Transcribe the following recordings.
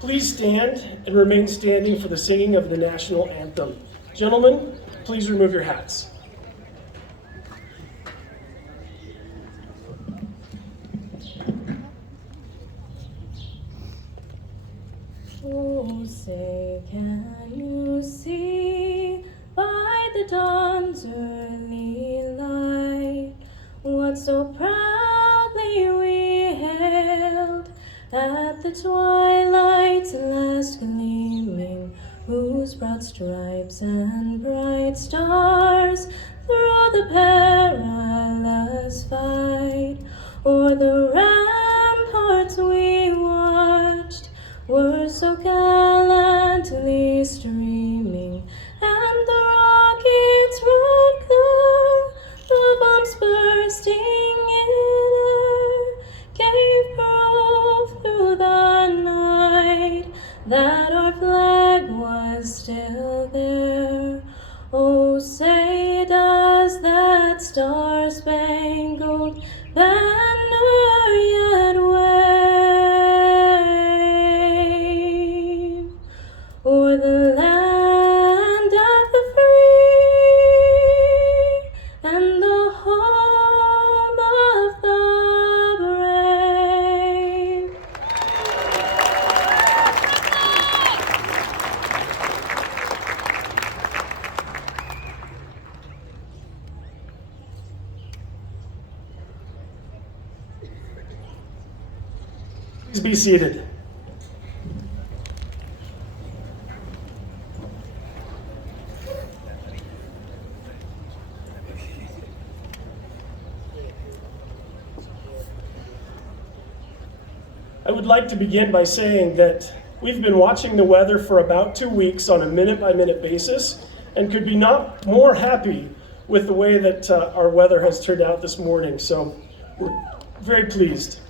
Please stand and remain standing for the singing of the national anthem. Gentlemen, please remove your hats. Oh, say, can you see by the dawn's early light what so proudly we hailed at the twilight's last gleaming, whose broad stripes and bright stars through the perilous fight o'er the ramparts we watched were so gallantly streaming, and the rockets' red glare, the bombs bursting in air, gave proof through the night that our flag was still there. Oh, say, does that star-spangled banner yet wave o'er the land of the free and the home of the brave? Please be seated. I would like to begin by saying that we've been watching the weather for about 2 weeks on a minute-by-minute basis and could be not more happy with the way that our weather has turned out this morning. So we're very pleased.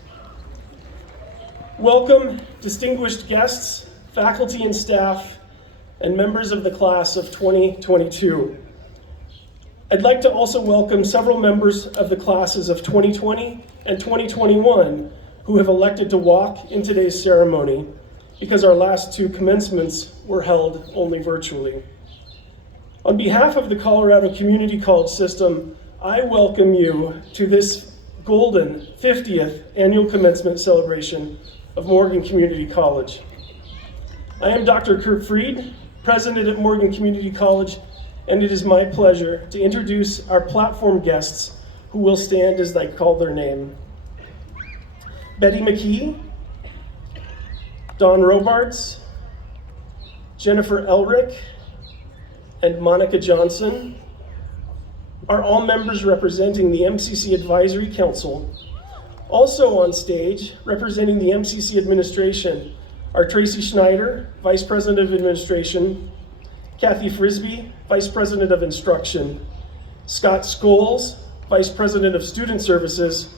Welcome, distinguished guests, faculty and staff, and members of the class of 2022. I'd like to also welcome several members of the classes of 2020 and 2021 who have elected to walk in today's ceremony because our last two commencements were held only virtually. On behalf of the Colorado Community College System, I welcome you to this golden 50th annual commencement celebration of Morgan Community College. I am Dr. Kurt Freed, president at Morgan Community College, and it is my pleasure to introduce our platform guests who will stand as I call their name. Betty McKee, Don Robards, Jennifer Elrick, and Monica Johnson are all members representing the MCC Advisory Council. Also on stage, representing the MCC administration, are Tracy Schneider, Vice President of Administration, Kathy Frisbee, Vice President of Instruction, Scott Scholes, Vice President of Student Services,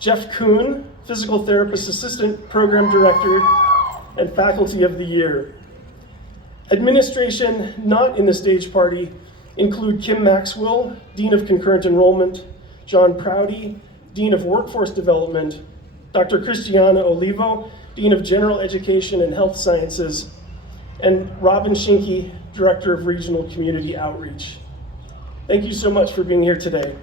Jeff Kuhn, Physical Therapist Assistant Program Director, and Faculty of the Year. Administration not in the stage party include Kim Maxwell, Dean of Concurrent Enrollment, John Prouty, Dean of Workforce Development, Dr. Christiana Olivo, Dean of General Education and Health Sciences, and Robin Schinke, Director of Regional Community Outreach. Thank you so much for being here today.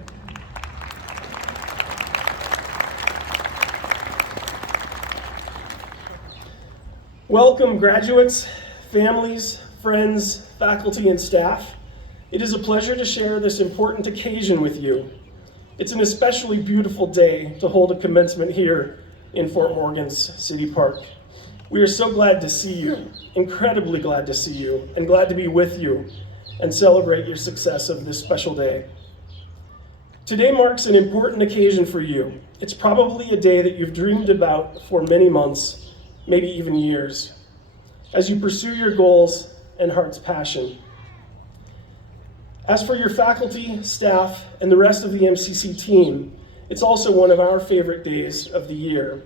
Welcome, graduates, families, friends, faculty, and staff. It is a pleasure to share this important occasion with you. It's an especially beautiful day to hold a commencement here in Fort Morgan's City Park. We are so glad to see you, incredibly glad to see you, and glad to be with you and celebrate your success of this special day. Today marks an important occasion for you. It's probably a day that you've dreamed about for many months, maybe even years, as you pursue your goals and heart's passion. As for your faculty, staff, and the rest of the MCC team, it's also one of our favorite days of the year.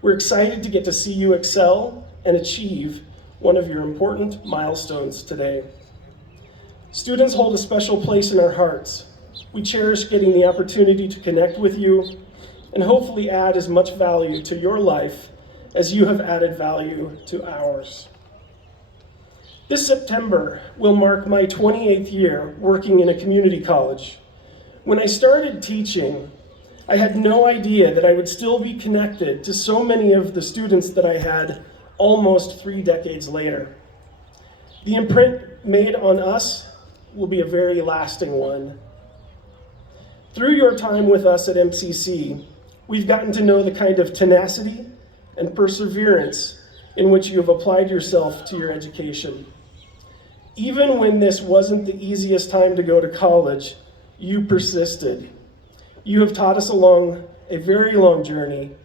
We're excited to get to see you excel and achieve one of your important milestones today. Students hold a special place in our hearts. We cherish getting the opportunity to connect with you and hopefully add as much value to your life as you have added value to ours. This September will mark my 28th year working in a community college. When I started teaching, I had no idea that I would still be connected to so many of the students that I had almost 3 decades later. The imprint made on us will be a very lasting one. Through your time with us at MCC, we've gotten to know the kind of tenacity and perseverance in which you have applied yourself to your education. Even when this wasn't the easiest time to go to college, you persisted. You have taught us along a very long journey,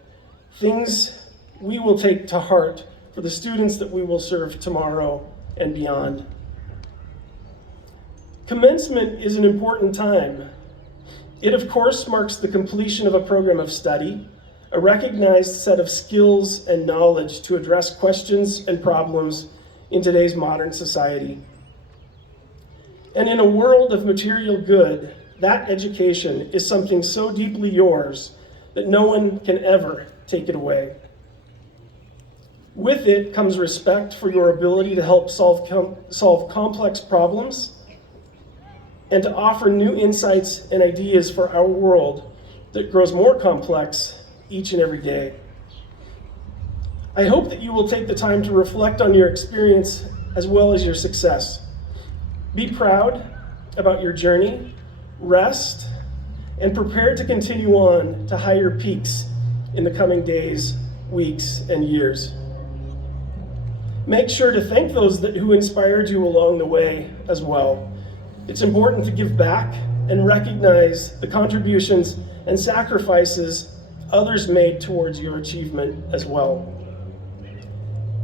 things we will take to heart for the students that we will serve tomorrow and beyond. Commencement is an important time. It, of course, marks the completion of a program of study, a recognized set of skills and knowledge to address questions and problems in today's modern society. And in a world of material good, that education is something so deeply yours that no one can ever take it away. With it comes respect for your ability to help solve complex problems and to offer new insights and ideas for our world that grows more complex each and every day. I hope that you will take the time to reflect on your experience as well as your success. Be proud about your journey, rest, and prepare to continue on to higher peaks in the coming days, weeks, and years. Make sure to thank those who inspired you along the way as well. It's important to give back and recognize the contributions and sacrifices others made towards your achievement as well.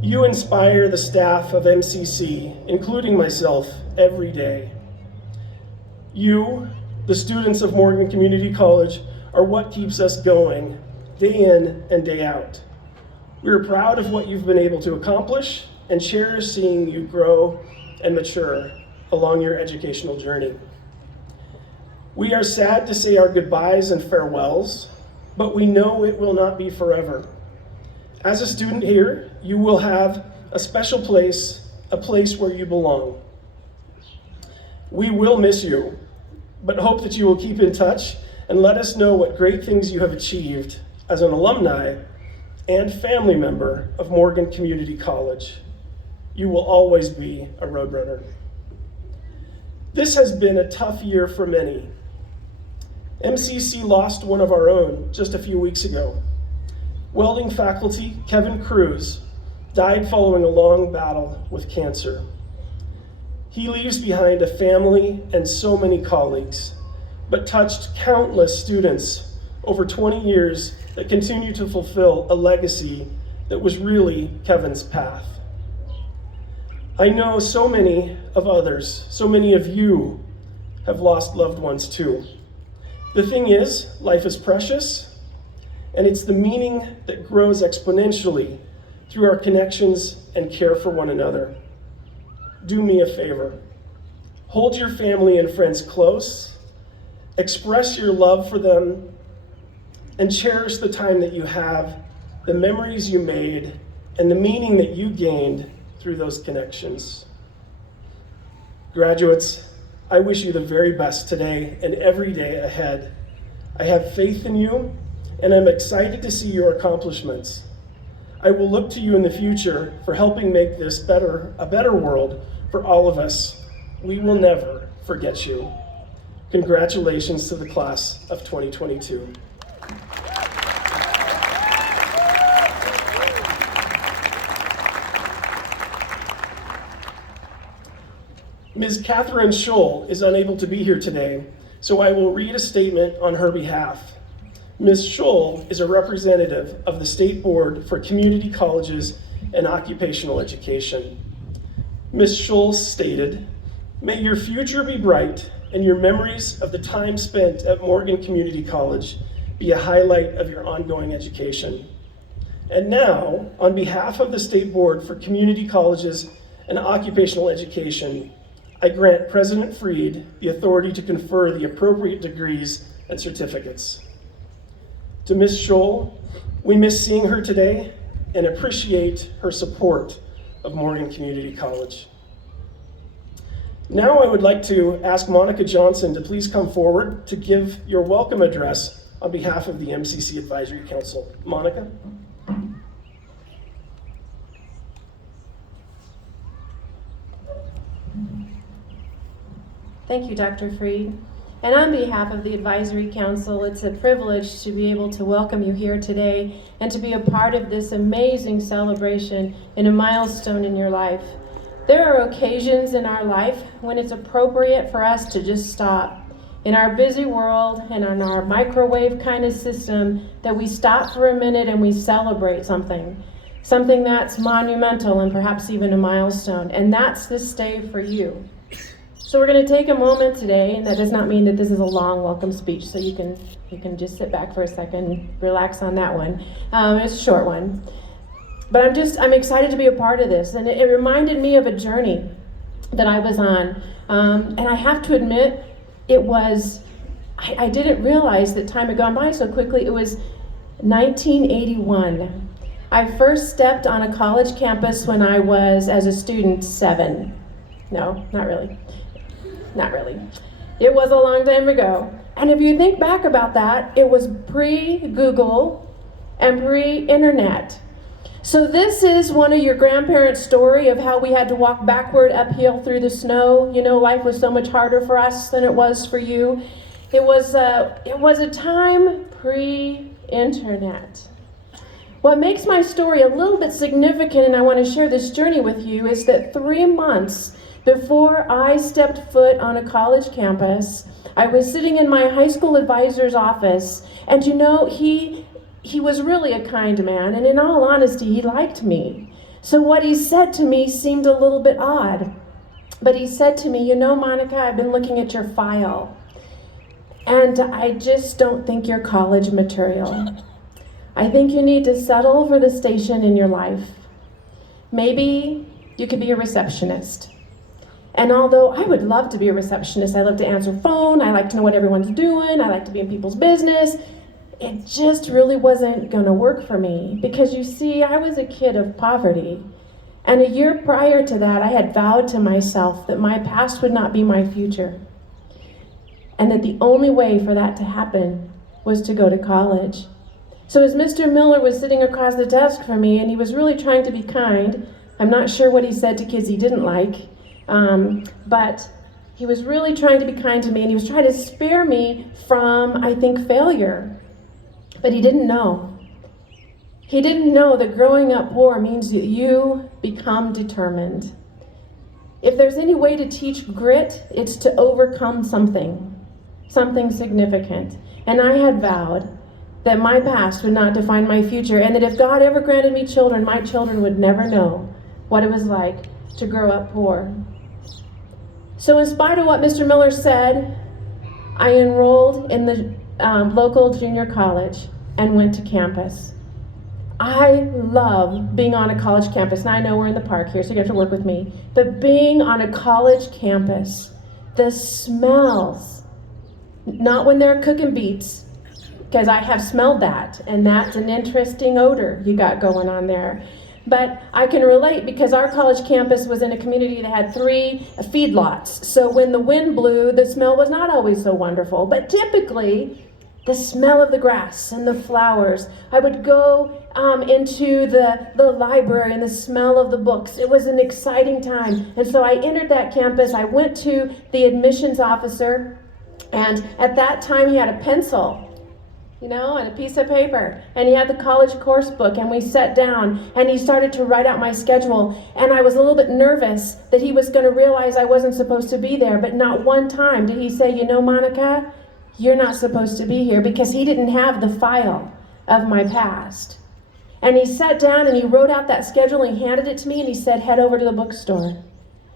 You inspire the staff of MCC, including myself, every day. You, the students of Morgan Community College, are what keeps us going day in and day out. We are proud of what you've been able to accomplish and cherish seeing you grow and mature along your educational journey. We are sad to say our goodbyes and farewells, but we know it will not be forever. As a student here, you will have a special place, a place where you belong. We will miss you, but hope that you will keep in touch and let us know what great things you have achieved as an alumni and family member of Morgan Community College. You will always be a Roadrunner. This has been a tough year for many. MCC lost one of our own just a few weeks ago. Welding faculty Kevin Cruz died following a long battle with cancer. He leaves behind a family and so many colleagues, but touched countless students over 20 years that continue to fulfill a legacy that was really Kevin's path. I know so many of others, so many of you have lost loved ones too. The thing is, life is precious, and it's the meaning that grows exponentially through our connections and care for one another. Do me a favor. Hold your family and friends close, express your love for them, and cherish the time that you have, the memories you made, and the meaning that you gained through those connections. Graduates, I wish you the very best today and every day ahead. I have faith in you, and I'm excited to see your accomplishments. I will look to you in the future for helping make this a better world for all of us. We will never forget you. Congratulations to the class of 2022. Ms. Catherine Scholl is unable to be here today, so I will read a statement on her behalf. Ms. Scholl is a representative of the State Board for Community Colleges and Occupational Education. Ms. Scholl stated, "May your future be bright and your memories of the time spent at Morgan Community College be a highlight of your ongoing education." And now, on behalf of the State Board for Community Colleges and Occupational Education, I grant President Freed the authority to confer the appropriate degrees and certificates. To Ms. Scholl, we miss seeing her today and appreciate her support of Morgan Community College. Now I would like to ask Monica Johnson to please come forward to give your welcome address on behalf of the MCC Advisory Council. Monica? Thank you, Dr. Freed. And on behalf of the Advisory Council, it's a privilege to be able to welcome you here today and to be a part of this amazing celebration and a milestone in your life. There are occasions in our life when it's appropriate for us to just stop. In our busy world and in our microwave kind of system, that we stop for a minute and we celebrate something that's monumental and perhaps even a milestone. And that's this day for you. So we're going to take a moment today, and that does not mean that this is a long welcome speech, so you can just sit back for a second, relax on that one. It's a short one. But I'm excited to be a part of this, and it reminded me of a journey that I was on. And I have to admit, I didn't realize that time had gone by so quickly. It was 1981. I first stepped on a college campus when I was, as a student, 7. No, not really. Not really. It was a long time ago. And if you think back about that, it was pre-Google and pre-internet. So this is one of your grandparents' story of how we had to walk backward uphill through the snow. You know, life was so much harder for us than it was for you. It was a time pre-internet. What makes my story a little bit significant, and I want to share this journey with you, is that 3 months before I stepped foot on a college campus, I was sitting in my high school advisor's office, and he was really a kind man, and in all honesty, he liked me. So what he said to me seemed a little bit odd. But he said to me, "You know, Monica, I've been looking at your file, and I just don't think you're college material. I think you need to settle for the station in your life. Maybe you could be a receptionist." And although I would love to be a receptionist, I love to answer phone, I like to know what everyone's doing, I like to be in people's business, it just really wasn't gonna work for me. Because you see, I was a kid of poverty. And a year prior to that, I had vowed to myself that my past would not be my future. And that the only way for that to happen was to go to college. So as Mr. Miller was sitting across the desk from me, and he was really trying to be kind, I'm not sure what he said to kids he didn't like, but he was really trying to be kind to me, and he was trying to spare me from, I think, failure. But he didn't know. He didn't know that growing up poor means that you become determined. If there's any way to teach grit, it's to overcome something significant. And I had vowed that my past would not define my future, and that if God ever granted me children, my children would never know what it was like to grow up poor. So in spite of what Mr. Miller said, I enrolled in the local junior college and went to campus. I love being on a college campus. Now I know we're in the park here, so you have to work with me. But being on a college campus, the smells, not when they're cooking beets, because I have smelled that, and that's an interesting odor you got going on there. But I can relate because our college campus was in a community that had 3 feedlots. So when the wind blew, the smell was not always so wonderful. But typically, the smell of the grass and the flowers. I would go into the library and the smell of the books. It was an exciting time. And so I entered that campus. I went to the admissions officer, and at that time he had a pencil, and a piece of paper, and he had the college course book, and we sat down, and he started to write out my schedule, and I was a little bit nervous that he was going to realize I wasn't supposed to be there, but not one time did he say, Monica, you're not supposed to be here, because he didn't have the file of my past. And he sat down and he wrote out that schedule and he handed it to me and he said, head over to the bookstore.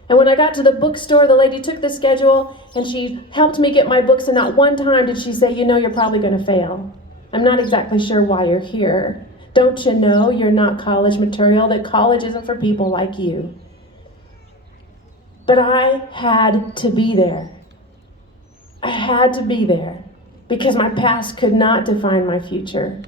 And when I got to the bookstore, the lady took the schedule and she helped me get my books, and not one time did she say, you're probably going to fail. I'm not exactly sure why you're here. Don't you know you're not college material, that college isn't for people like you? But I had to be there. I had to be there because my past could not define my future.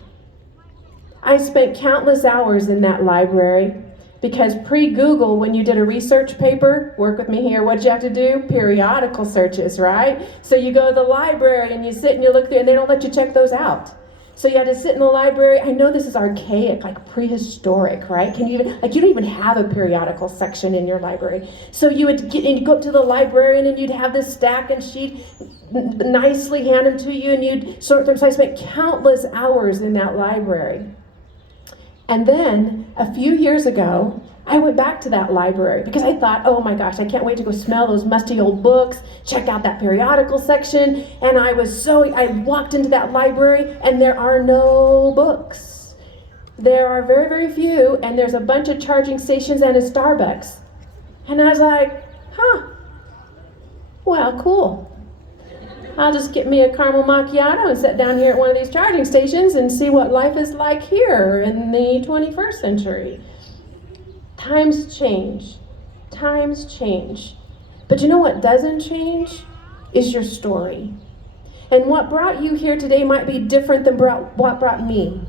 I spent countless hours in that library because pre-Google, when you did a research paper, work with me here, what did you have to do? Periodical searches, right? So you go to the library and you sit and you look through, and they don't let you check those out. So you had to sit in the library. I know this is archaic, like prehistoric, right? You don't even have a periodical section in your library. So you would you'd go up to the librarian and you'd have this stack, and she'd nicely hand them to you and you'd sort them. So I spent countless hours in that library. And then a few years ago, I went back to that library because I thought, oh my gosh, I can't wait to go smell those musty old books, check out that periodical section. And I walked into that library and there are no books. There are very, very few, and there's a bunch of charging stations and a Starbucks. And I was like, well, cool. I'll just get me a caramel macchiato and sit down here at one of these charging stations and see what life is like here in the 21st century. Times change. But you know what doesn't change? Is your story. And what brought you here today might be different than what brought me.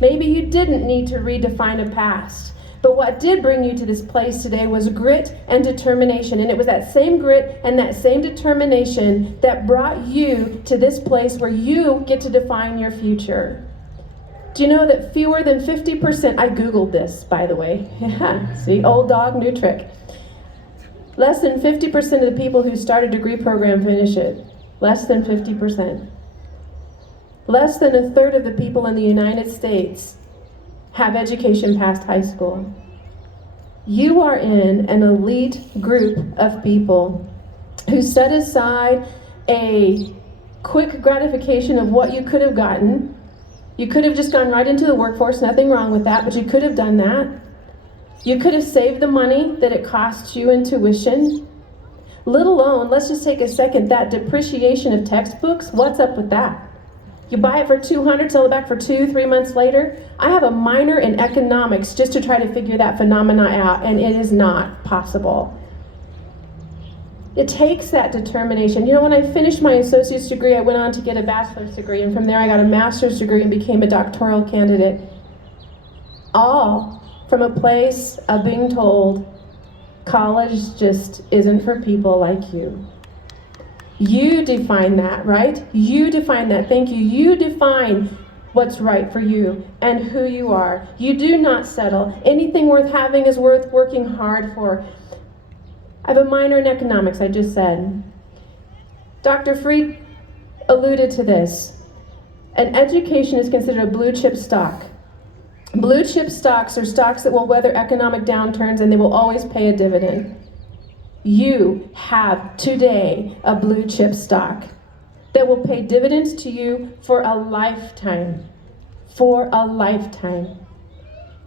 Maybe you didn't need to redefine a past. But what did bring you to this place today was grit and determination. And it was that same grit and that same determination that brought you to this place where you get to define your future. Do you know that fewer than 50%, I Googled this, by the way. See, old dog, new trick. Less than 50% of the people who start a degree program finish it. Less than 50%. Less than a third of the people in the United States have education past high school. You are in an elite group of people who set aside a quick gratification of what you could have gotten. You could have just gone right into the workforce, nothing wrong with that, but you could have done that. You could have saved the money that it costs you in tuition. Let alone, let's just take a second, that depreciation of textbooks, what's up with that? You buy it for $200, sell it back for 2-3 months later. I have a minor in economics just to try to figure that phenomena out, and it is not possible. It takes that determination. You know, when I finished my associate's degree, I went on to get a bachelor's degree, and from there I got a master's degree and became a doctoral candidate. All from a place of being told, college just isn't for people like you. You define that, right? You define that. Thank you. You define what's right for you and who you are. You do not settle. Anything worth having is worth working hard for. I have a minor in economics, I just said. Dr. Fried alluded to this. An education is considered a blue chip stock. Blue chip stocks are stocks that will weather economic downturns and they will always pay a dividend. You have today a blue chip stock that will pay dividends to you for a lifetime. For a lifetime.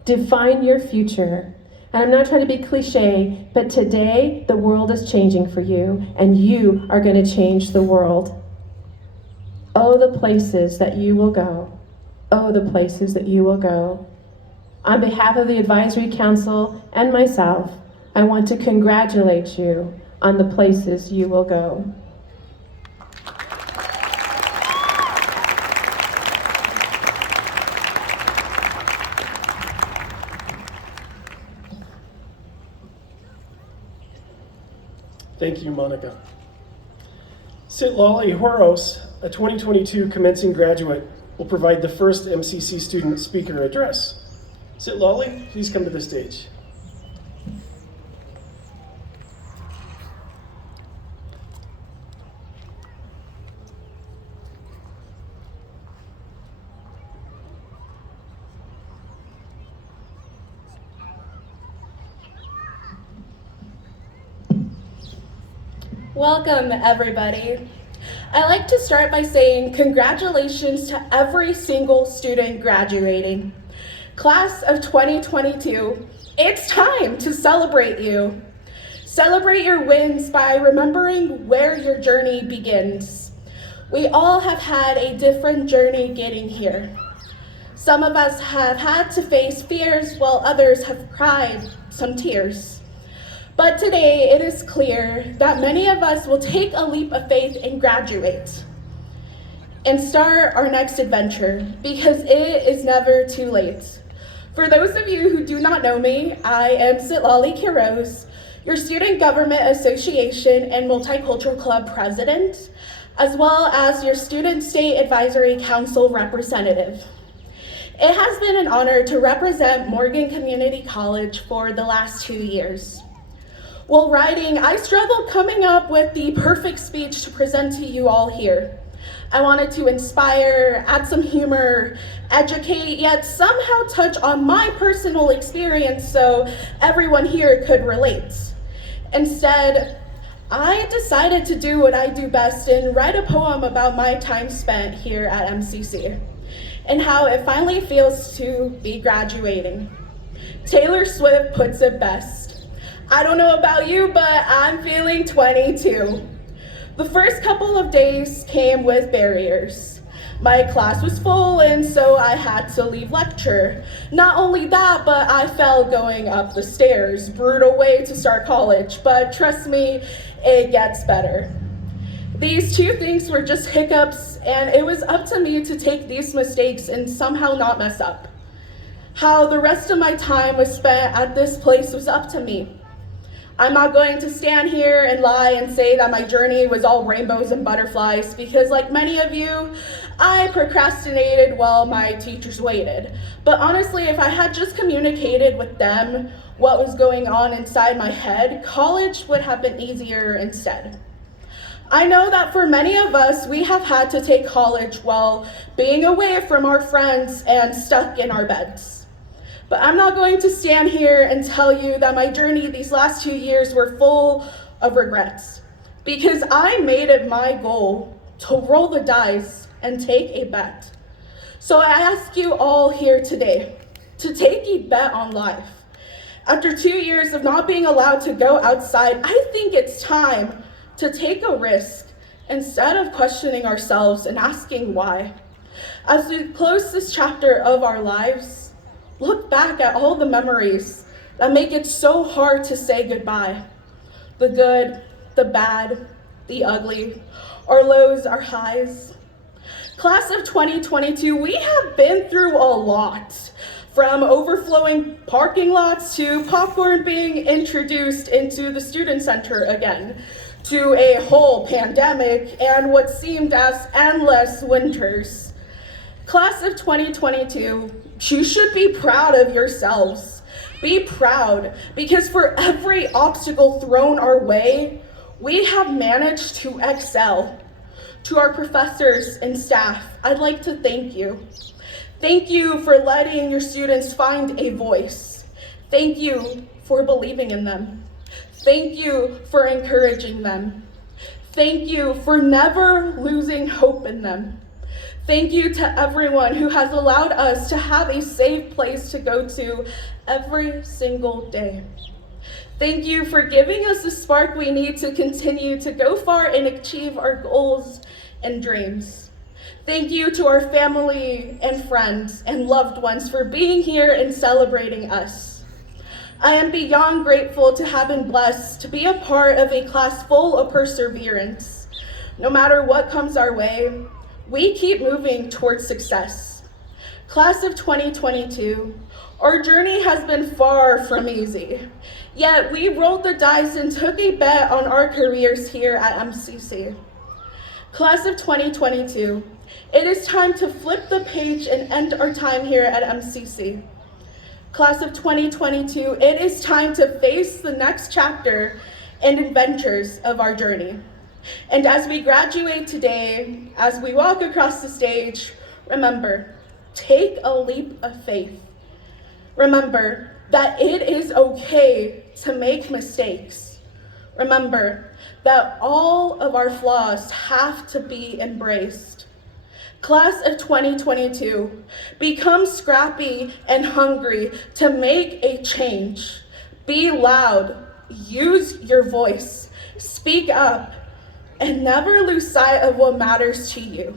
Define your future. And I'm not trying to be cliche, but today the world is changing for you and you are going to change the world. Oh, the places that you will go. Oh, the places that you will go. On behalf of the Advisory Council and myself, I want to congratulate you on the places you will go. Thank you, Monica. Sitlali Horos, a 2022 commencing graduate, will provide the first MCC student speaker address. Sitlali, please come to the stage. Welcome, everybody. I like to start by saying congratulations to every single student graduating. Class of 2022, it's time to celebrate you. Celebrate your wins by remembering where your journey begins. We all have had a different journey getting here. Some of us have had to face fears while others have cried some tears. But today it is clear that many of us will take a leap of faith and graduate and start our next adventure because it is never too late. For those of you who do not know me, I am Sitlali Quiroz, your Student Government Association and Multicultural Club President, as well as your Student State Advisory Council representative. It has been an honor to represent Morgan Community College for the last 2 years. While writing, I struggled coming up with the perfect speech to present to you all here. I wanted to inspire, add some humor, educate, yet somehow touch on my personal experience so everyone here could relate. Instead, I decided to do what I do best and write a poem about my time spent here at MCC and how it finally feels to be graduating. Taylor Swift puts it best. I don't know about you, but I'm feeling 22. The first couple of days came with barriers. My class was full and so I had to leave lecture. Not only that, but I fell going up the stairs. Brutal way to start college, but trust me, it gets better. These two things were just hiccups and it was up to me to take these mistakes and somehow not mess up. How the rest of my time was spent at this place was up to me. I'm not going to stand here and lie and say that my journey was all rainbows and butterflies because like many of you, I procrastinated while my teachers waited. But honestly, if I had just communicated with them what was going on inside my head, college would have been easier instead. I know that for many of us, we have had to take college while being away from our friends and stuck in our beds. But I'm not going to stand here and tell you that my journey these last 2 years were full of regrets, because I made it my goal to roll the dice and take a bet. So I ask you all here today to take a bet on life. After 2 years of not being allowed to go outside, I think it's time to take a risk instead of questioning ourselves and asking why. As we close this chapter of our lives, look back at all the memories that make it so hard to say goodbye. The good, the bad, the ugly, our lows, our highs. Class of 2022, we have been through a lot. From overflowing parking lots to popcorn being introduced into the student center again, to a whole pandemic and what seemed as endless winters. Class of 2022, you should be proud of yourselves. Be proud, because for every obstacle thrown our way, we have managed to excel. To our professors and staff, I'd like to thank you. Thank you for letting your students find a voice. Thank you for believing in them. Thank you for encouraging them. Thank you for never losing hope in them. Thank you to everyone who has allowed us to have a safe place to go to every single day. Thank you for giving us the spark we need to continue to go far and achieve our goals and dreams. Thank you to our family and friends and loved ones for being here and celebrating us. I am beyond grateful to have been blessed to be a part of a class full of perseverance. No matter what comes our way, we keep moving towards success. Class of 2022, our journey has been far from easy, yet we rolled the dice and took a bet on our careers here at MCC. Class of 2022, it is time to flip the page and end our time here at MCC. Class of 2022, it is time to face the next chapter and adventures of our journey. And as we graduate today, as we walk across the stage, remember, take a leap of faith. Remember that it is okay to make mistakes. Remember that all of our flaws have to be embraced. Class of 2022, become scrappy and hungry to make a change. Be loud, use your voice, speak up, and never lose sight of what matters to you.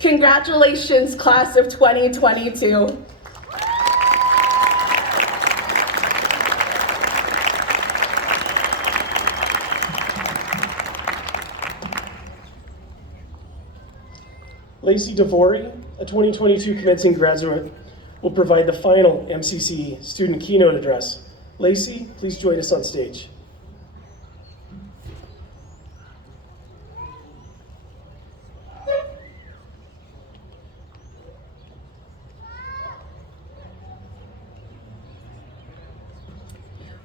Congratulations, class of 2022. Lacey DeVore, a 2022 commencing graduate, will provide the final MCC student keynote address. Lacey, please join us on stage.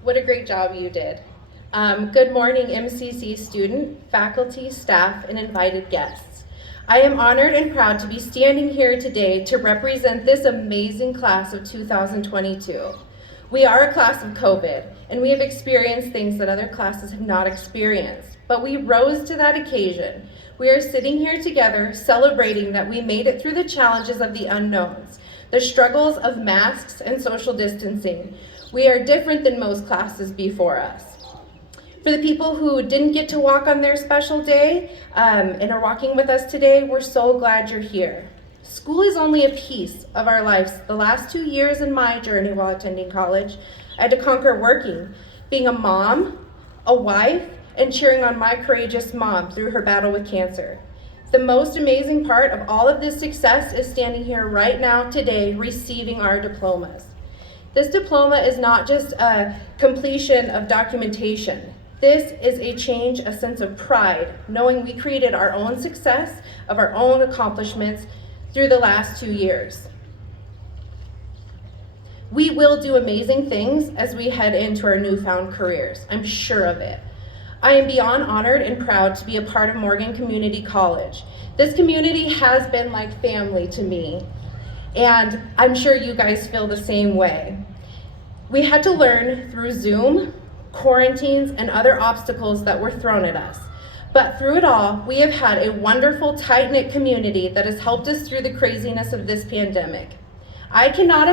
What a great job you did. Good morning, MCC student, faculty, staff, and invited guests. I am honored and proud to be standing here today to represent this amazing class of 2022. We are a class of COVID, and we have experienced things that other classes have not experienced, but we rose to that occasion. We are sitting here together celebrating that we made it through the challenges of the unknowns, the struggles of masks and social distancing. We are different than most classes before us. For the people who didn't get to walk on their special day and are walking with us today, we're so glad you're here. School is only a piece of our lives. The last 2 years in my journey while attending college, I had to conquer working, being a mom, a wife, and cheering on my courageous mom through her battle with cancer. The most amazing part of all of this success is standing here right now today receiving our diplomas. This diploma is not just a completion of documentation. This is a change, a sense of pride, knowing we created our own success of our own accomplishments through the last 2 years. We will do amazing things as we head into our newfound careers. I'm sure of it. I am beyond honored and proud to be a part of Morgan Community College. This community has been like family to me, and I'm sure you guys feel the same way. We had to learn through Zoom, quarantines, and other obstacles that were thrown at us. But through it all, we have had a wonderful, tight-knit community that has helped us through the craziness of this pandemic. I cannot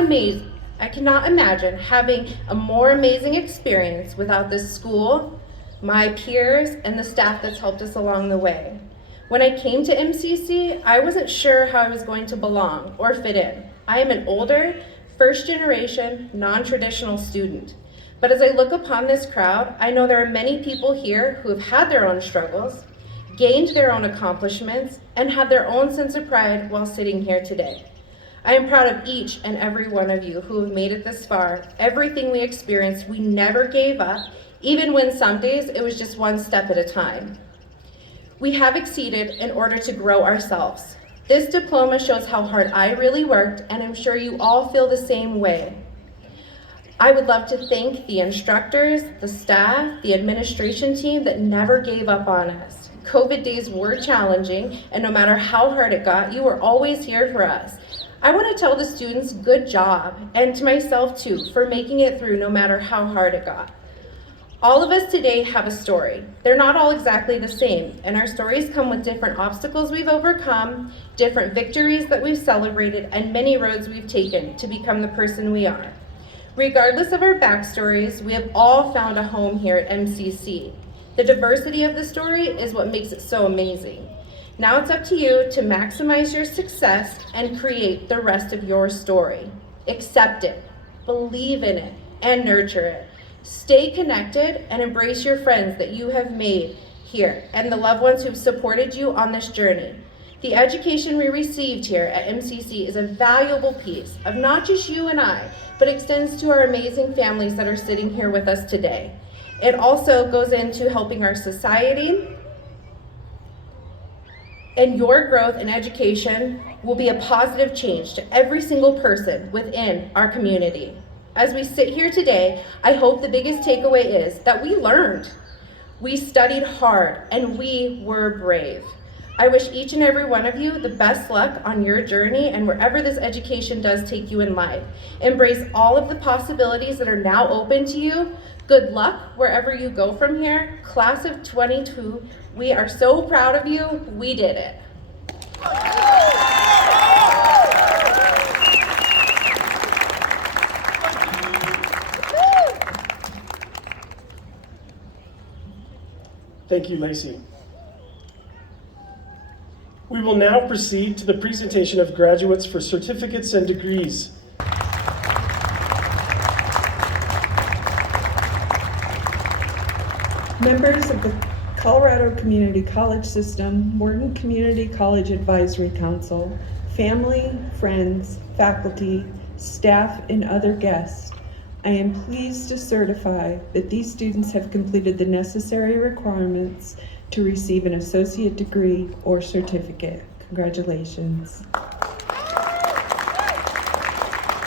I cannot imagine having a more amazing experience without this school, my peers, and the staff that's helped us along the way. When I came to MCC, I wasn't sure how I was going to belong or fit in. I am an older, first-generation, non-traditional student. But as I look upon this crowd, I know there are many people here who have had their own struggles, gained their own accomplishments, and had their own sense of pride while sitting here today. I am proud of each and every one of you who have made it this far. Everything we experienced, we never gave up, even when some days it was just one step at a time. We have exceeded in order to grow ourselves. This diploma shows how hard I really worked, and I'm sure you all feel the same way. I would love to thank the instructors, the staff, the administration team that never gave up on us. COVID days were challenging, and no matter how hard it got, you were always here for us. I want to tell the students, good job, and to myself too, for making it through no matter how hard it got. All of us today have a story. They're not all exactly the same, and our stories come with different obstacles we've overcome, different victories that we've celebrated, and many roads we've taken to become the person we are. Regardless of our backstories, we have all found a home here at MCC. The diversity of the story is what makes it so amazing. Now it's up to you to maximize your success and create the rest of your story. Accept it, believe in it, and nurture it. Stay connected and embrace your friends that you have made here and the loved ones who've supported you on this journey. The education we received here at MCC is a valuable piece of not just you and I, but extends to our amazing families that are sitting here with us today. It also goes into helping our society, and your growth in education will be a positive change to every single person within our community. As we sit here today, I hope the biggest takeaway is that we learned, we studied hard, and we were brave. I wish each and every one of you the best luck on your journey and wherever this education does take you in life. Embrace all of the possibilities that are now open to you. Good luck wherever you go from here. Class of 22, we are so proud of you. We did it. Thank you, Lacey. We will now proceed to the presentation of graduates for certificates and degrees. Members of the Colorado Community College System, Morton Community College Advisory Council, family, friends, faculty, staff, and other guests, I am pleased to certify that these students have completed the necessary requirements to receive an associate degree or certificate. Congratulations.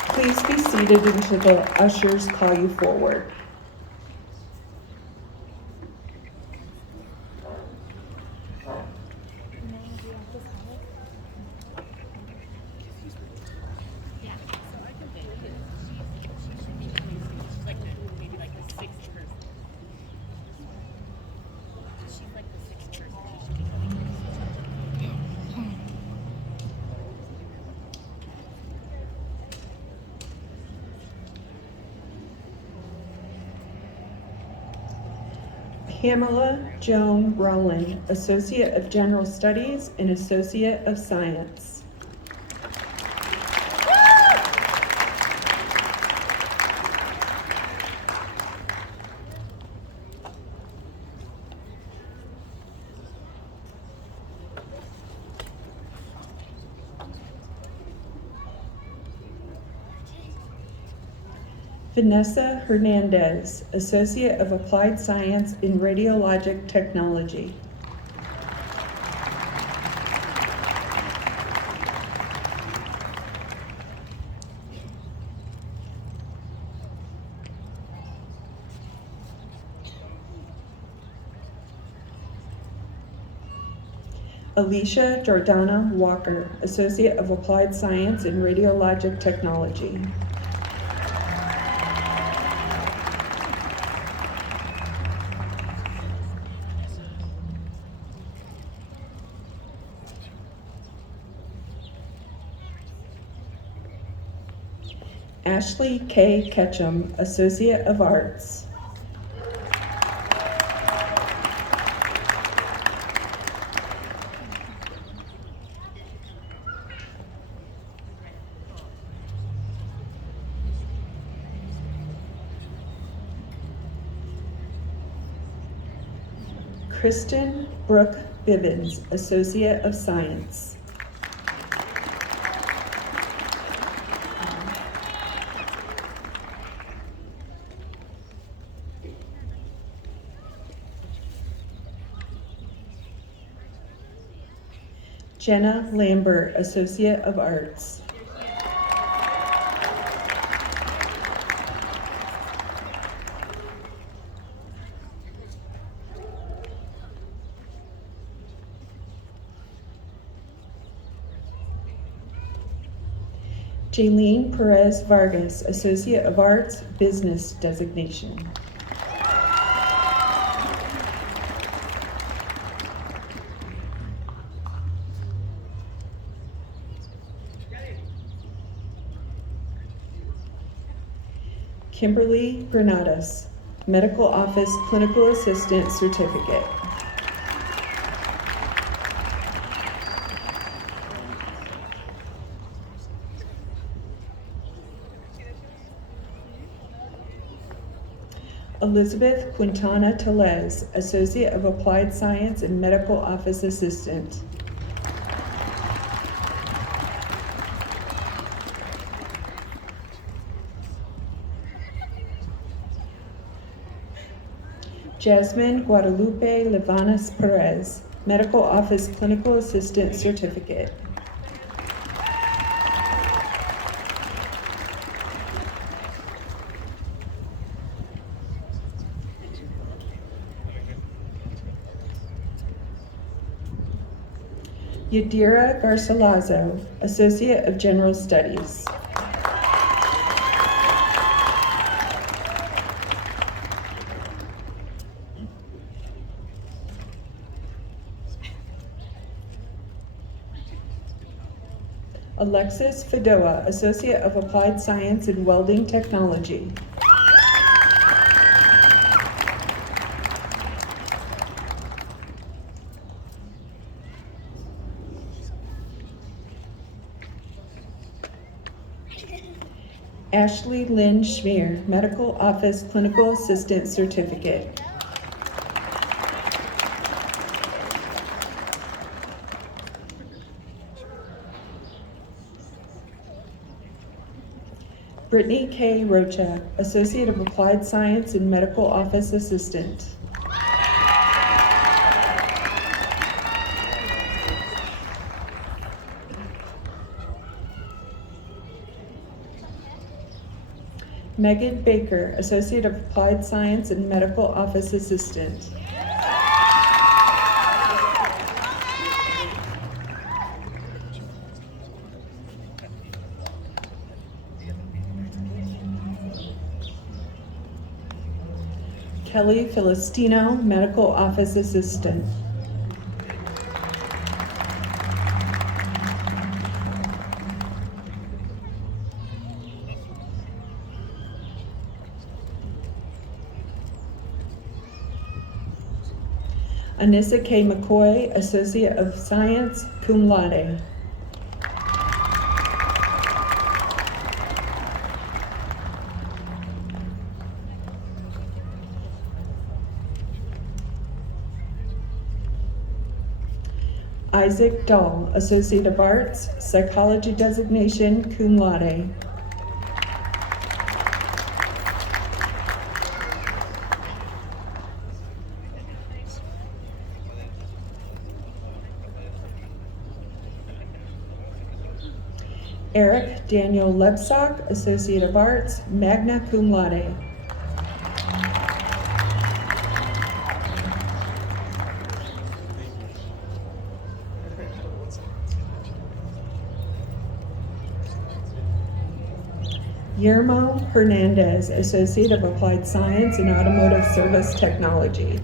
Please be seated until the ushers call you forward. Pamela Joan Rowland, Associate of General Studies and Associate of Science. Vanessa Hernandez, Associate of Applied Science in Radiologic Technology. Alicia Jordana Walker, Associate of Applied Science in Radiologic Technology. Ashley K. Ketchum, Associate of Arts. Kristen Brooke Bivens, Associate of Science. Jenna Lambert, Associate of Arts. Jaylene Perez Vargas, Associate of Arts, Business Designation. Kimberly Granados, Medical Office Clinical Assistant Certificate. Elizabeth Quintana Telez, Associate of Applied Science and Medical Office Assistant. Jasmine Guadalupe Levanas Perez, Medical Office Clinical Assistant Certificate. Yadira Garcilazo, Associate of General Studies. Alexis Fedoa, Associate of Applied Science and Welding Technology. Ashley Lynn Schmier, Medical Office Clinical Assistant Certificate. Brittany K. Rocha, Associate of Applied Science and Medical Office Assistant. Megan Baker, Associate of Applied Science and Medical Office Assistant. Kelly Filistino, Medical Office Assistant. Anissa K. McCoy, Associate of Science, cum laude. Isaac Dahl, Associate of Arts, Psychology Designation, cum laude. Eric Daniel Lebsock, Associate of Arts, magna cum laude. Guillermo Hernandez, Associate of Applied Science and Automotive Service Technology.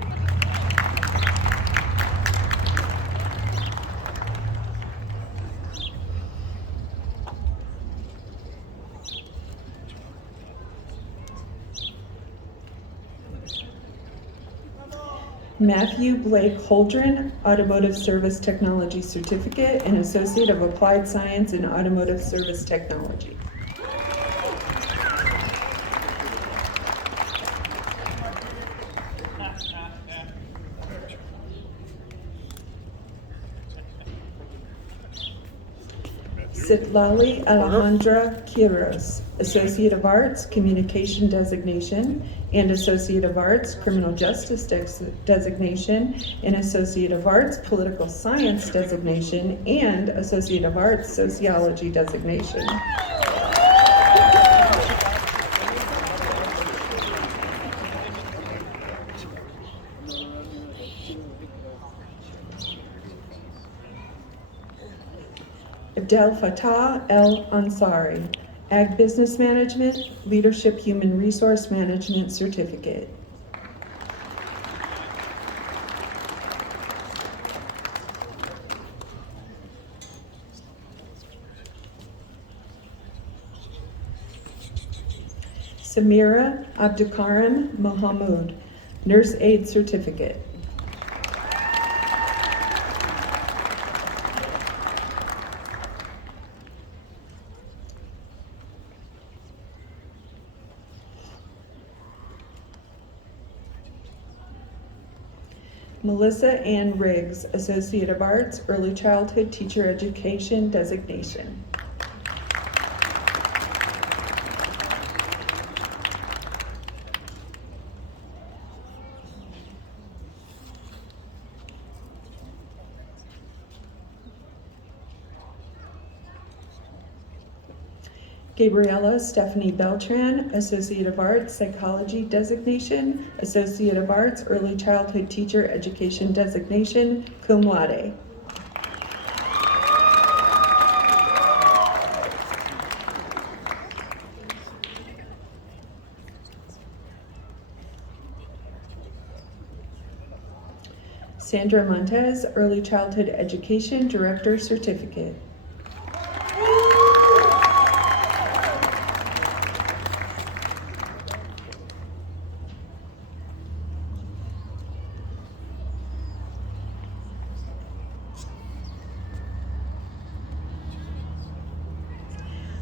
Matthew Blake Holdren, Automotive Service Technology Certificate and Associate of Applied Science in Automotive Service Technology. Citlali Alejandra Quiros, Associate of Arts, Communication Designation, and Associate of Arts, Criminal Justice Designation, and Associate of Arts, Political Science Designation, and Associate of Arts, Sociology Designation. Abdel Fattah El Ansari, Ag Business Management, Leadership Human Resource Management Certificate. Samira Abdukarim Mohamud, Nurse Aid Certificate. Melissa Ann Riggs, Associate of Arts, Early Childhood Teacher Education Designation. Gabriella Stephanie Beltran, Associate of Arts, Psychology Designation, Associate of Arts, Early Childhood Teacher Education Designation, cum laude. Sandra Montez, Early Childhood Education Director Certificate.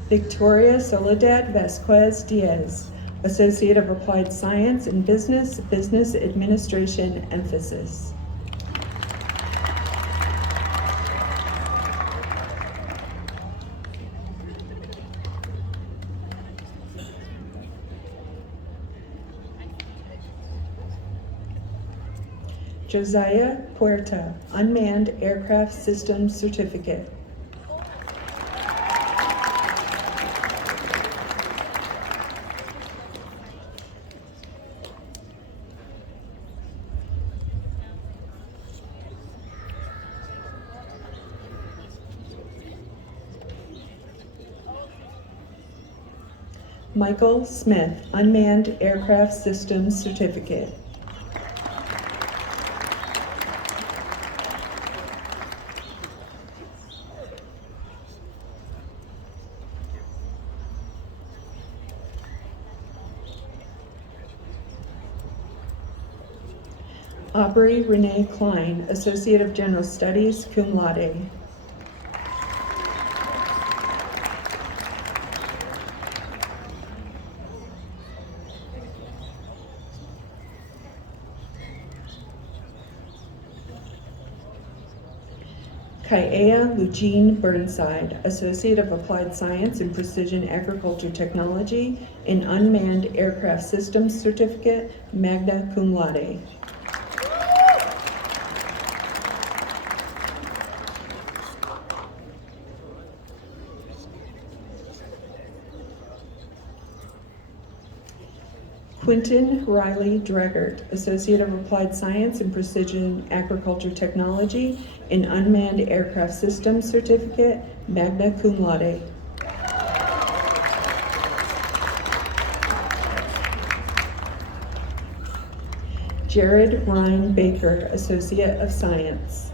Victoria Soledad Vasquez Diaz, Associate of Applied Science in Business, Business Administration emphasis. Josiah Puerta, Unmanned Aircraft Systems Certificate. Michael Smith, Unmanned Aircraft Systems Certificate. Aubrey Renee Klein, Associate of General Studies, cum laude. Kaiea Lugene Burnside, Associate of Applied Science in Precision Agriculture Technology, in Unmanned Aircraft Systems Certificate, magna cum laude. Quentin Riley Dreggert, Associate of Applied Science in Precision Agriculture Technology, in Unmanned Aircraft Systems Certificate, magna cum laude. Jared Ryan Baker, Associate of Science.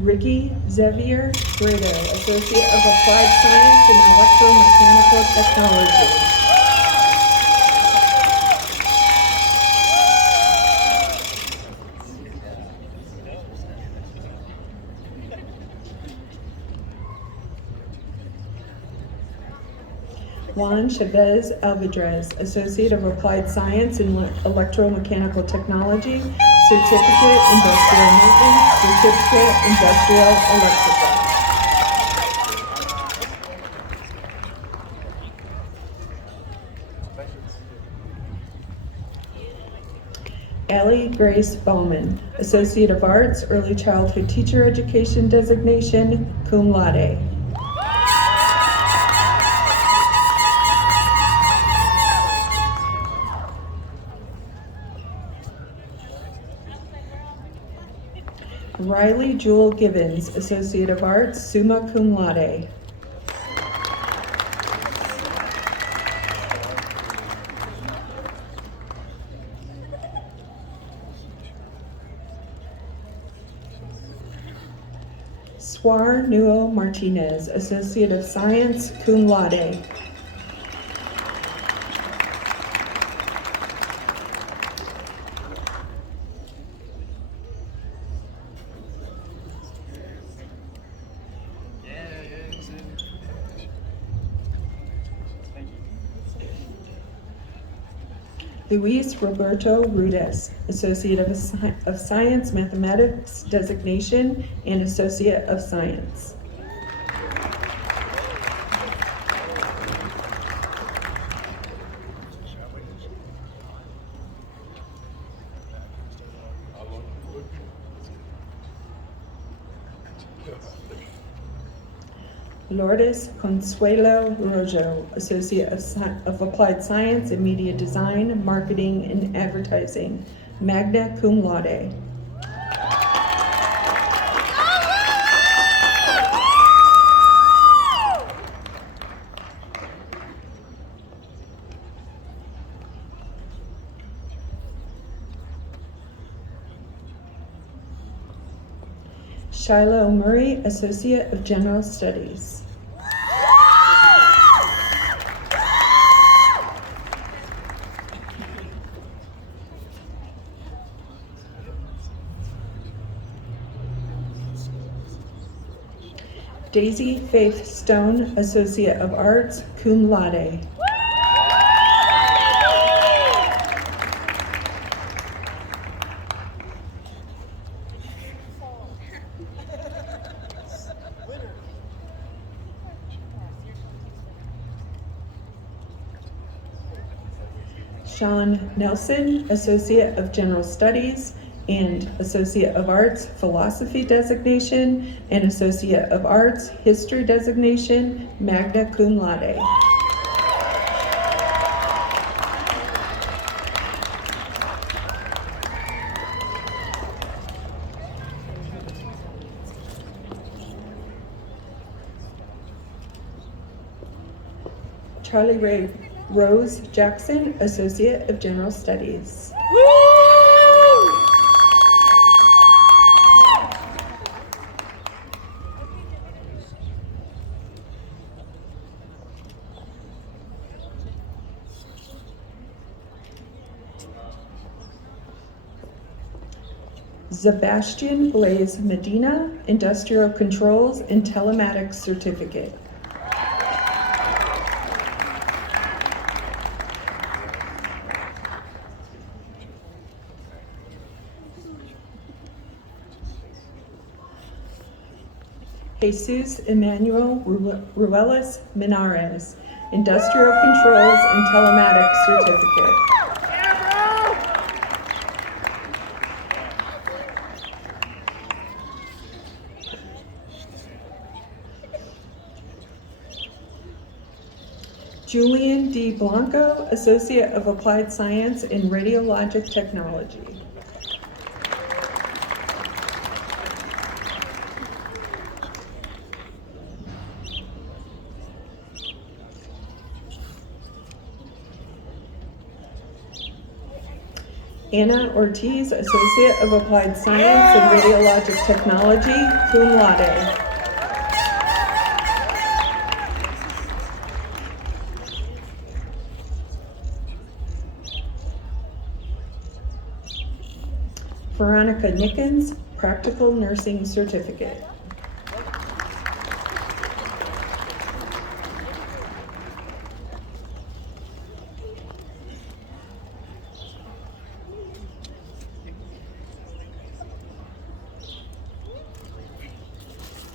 Ricky Xavier Brito, Associate of Applied Science in Electromechanical Technology. Juan Chavez Alvidrez, Associate of Applied Science in Electromechanical Technology, Certificate Industrial Maintenance, Certificate Industrial Electrical. Allie Grace Bauman, Associate of Arts, Early Childhood Teacher Education Designation, cum laude. Riley Jewel Gibbons, Associate of Arts, summa cum laude. Suar Nuo Martinez, Associate of Science, cum laude. Luis Roberto Rudes, Associate of Science Mathematics Designation and Associate of Science. Lourdes Consuelo Rojo, Associate of Applied Science in Media Design, Marketing, and Advertising, magna cum laude. Shiloh Murray, Associate of General Studies. Daisy Faith Stone, Associate of Arts, cum laude. Sean Nelson, Associate of General Studies and Associate of Arts, Philosophy Designation, and Associate of Arts, History Designation, magna cum laude. Charlie Ray Rose Jackson, Associate of General Studies. Sebastian Blaze Medina, Industrial Controls and Telematics Certificate. Jesus Emmanuel Ruelas Minares, Industrial Controls and Telematics Certificate. Julian D. Blanco, Associate of Applied Science in Radiologic Technology. Anna Ortiz, Associate of Applied Science and Radiologic Technology, cum laude. Veronica Nickens, Practical Nursing Certificate.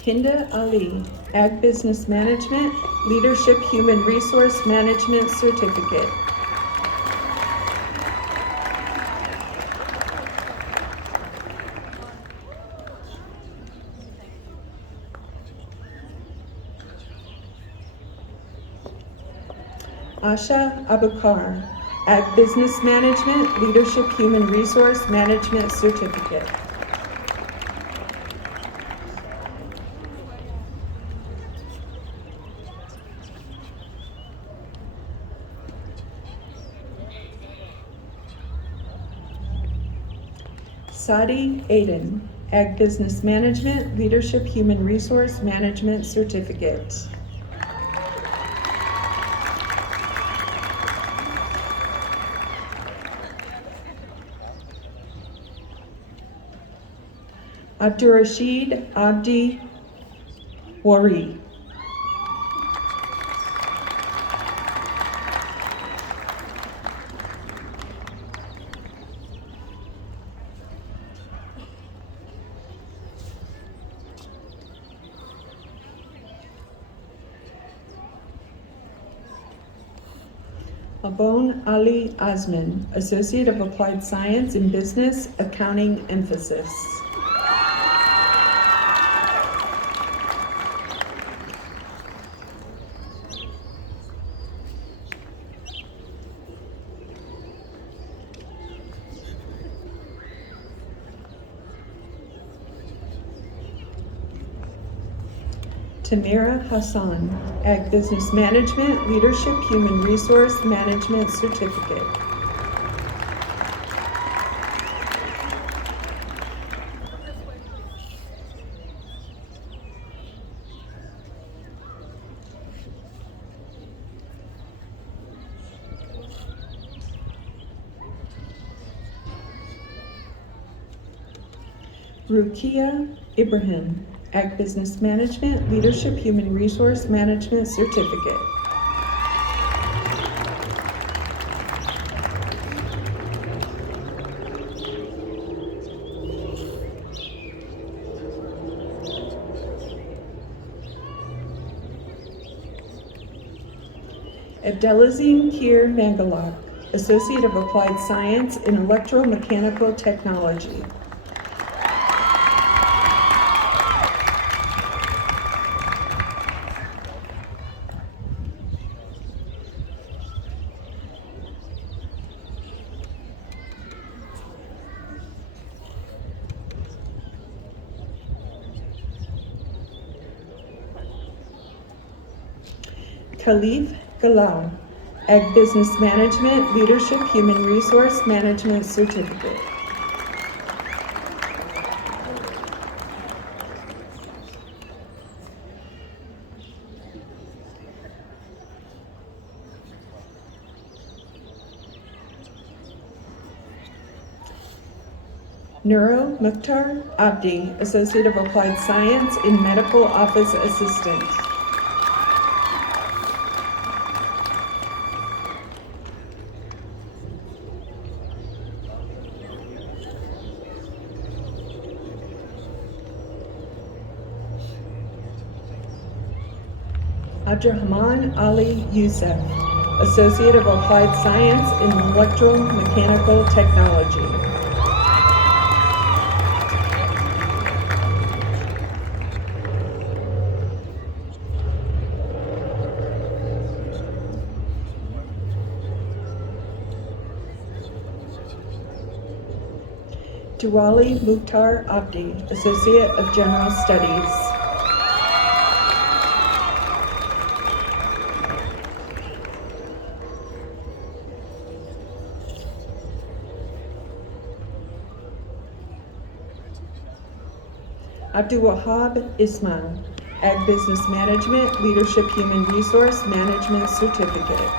Hinda Ali, Ag Business Management, Leadership Human Resource Management Certificate. Asha Abukar, Ag Business Management, Leadership Human Resource Management Certificate. Sadi Aiden, Ag Business Management, Leadership Human Resource Management Certificate. Abdurrashid Abdi Wari. Abon Ali Azman, Associate of Applied Science in Business, Accounting Emphasis. Tamira Hassan, Ag Business Management, Leadership Human Resource Management Certificate. Rukia Ibrahim, Ag Business Management, Leadership Human Resource Management Certificate. Abdelazim Kir Mangalak, Associate of Applied Science in Electromechanical Technology. Khalif Galal, Ag Business Management, Leadership Human Resource Management Certificate. Nuro Mukhtar Abdi, Associate of Applied Science in Medical Office Assistant. Abdurrahman Ali Youssef, Associate of Applied Science in Electromechanical Technology. Duwali Mukhtar Abdi, Associate of General Studies. Abdulwahab Ismail, Ag Business Management, Leadership Human Resource Management Certificate.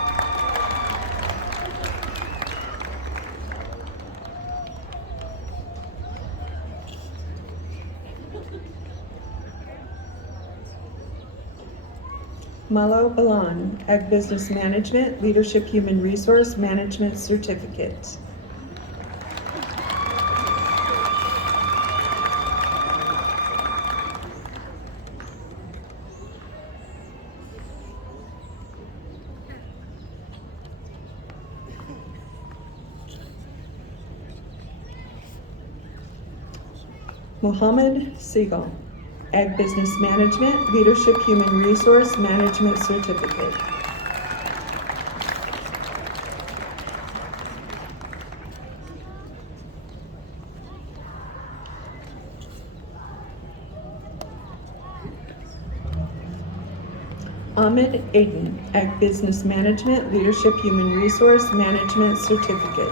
Malo Balan, Ag Business Management, Leadership Human Resource Management Certificate. Muhammad Segal, Ag Business Management, Leadership Human Resource Management Certificate. Ahmed Aiden, Ag Business Management, Leadership Human Resource Management Certificate.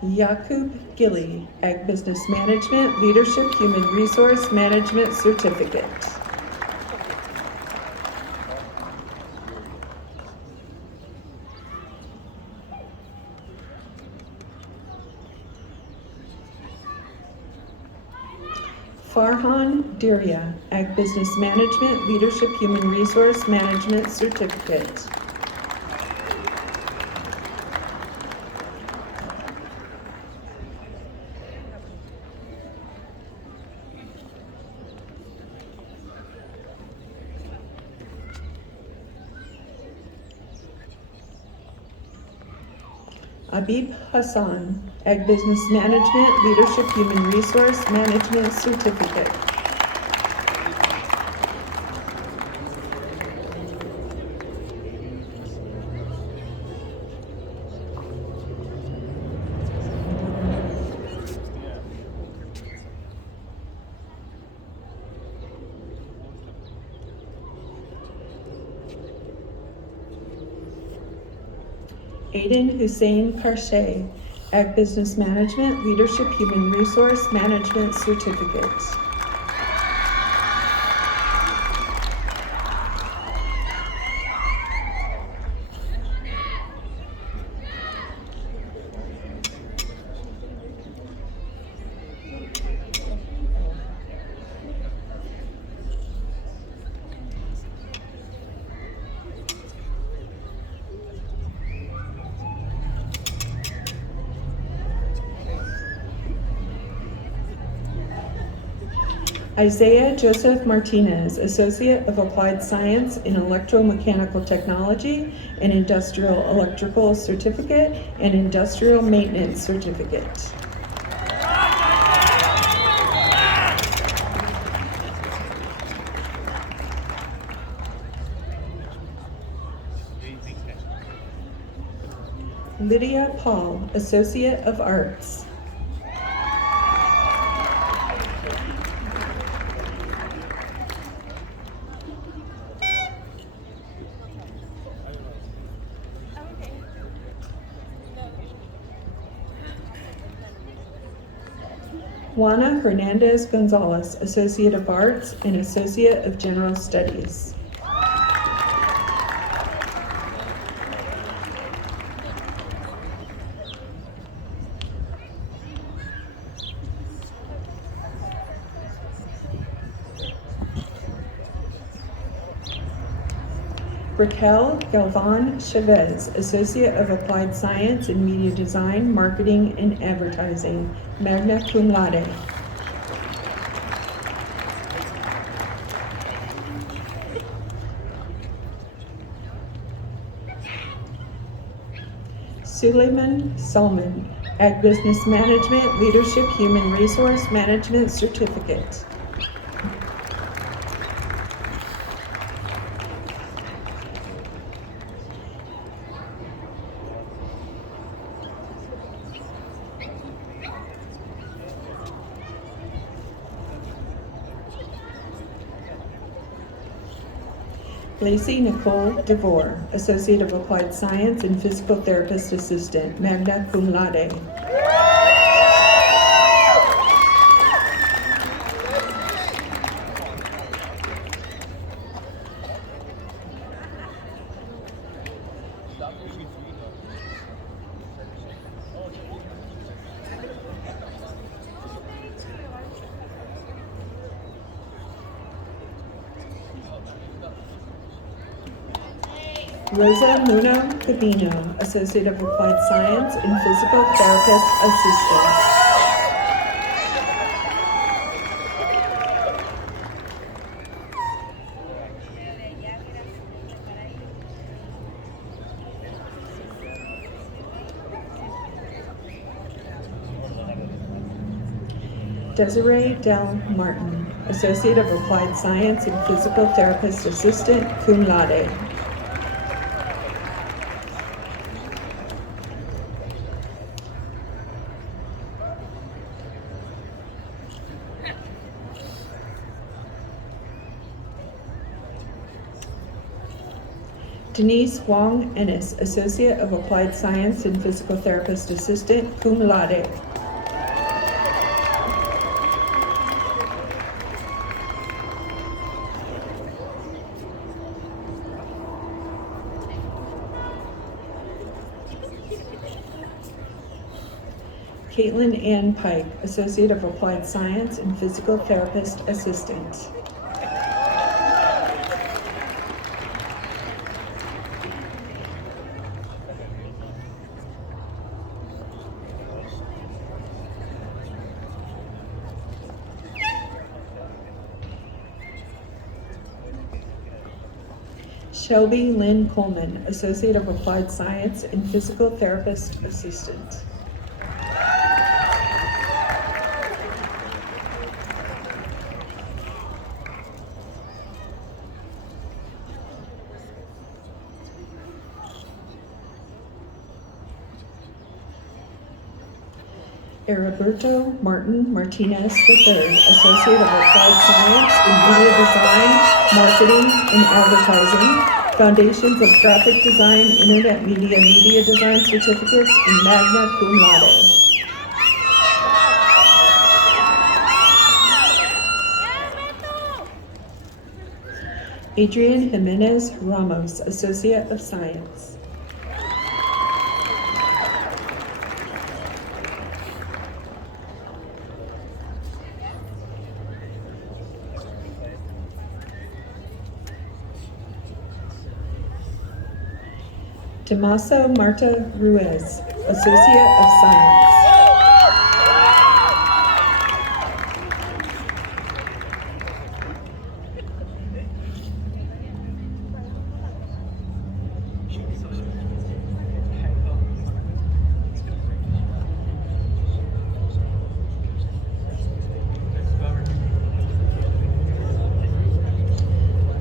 Yakub Gilly, Ag Business Management, Leadership Human Resource Management Certificate. Farhan Diria, Ag Business Management, Leadership Human Resource Management Certificate. Abib Hassan, Ag Business Management, Leadership Human Resource Management Certificate. Aiden Hussein Karshe, Ag Business Management, Leadership Human Resource Management Certificate. Isaiah Joseph Martinez, Associate of Applied Science in Electromechanical Technology and Industrial Electrical Certificate and Industrial Maintenance Certificate. Lydia Paul, Associate of Arts. Juana Hernandez Gonzalez, Associate of Arts and Associate of General Studies. Raquel Galvan Chavez, Associate of Applied Science in Media Design, Marketing, and Advertising, magna cum laude. Suleiman Salman, Ag Business Management, Leadership Human Resource Management Certificate. Lacey Nicole DeVore, Associate of Applied Science and Physical Therapist Assistant, magna cum laude. Rosa Muno Cabino, Associate of Applied Science and Physical Therapist Assistant. Desiree Del Martin, Associate of Applied Science and Physical Therapist Assistant, cum laude. Denise Wong Ennis, Associate of Applied Science and Physical Therapist Assistant, cum laude. Caitlin Ann Pike, Associate of Applied Science and Physical Therapist Assistant. Shelby Lynn Coleman, Associate of Applied Science and Physical Therapist Assistant. Heriberto Martin Martinez III, Associate of Applied Science in Video Design, Marketing, and Advertising, Foundations of Graphic Design, Internet Media Design Certificates, and magna cum laude. Adrian Jimenez Ramos, Associate of Science. Damaso Marta Ruiz, Associate of Science.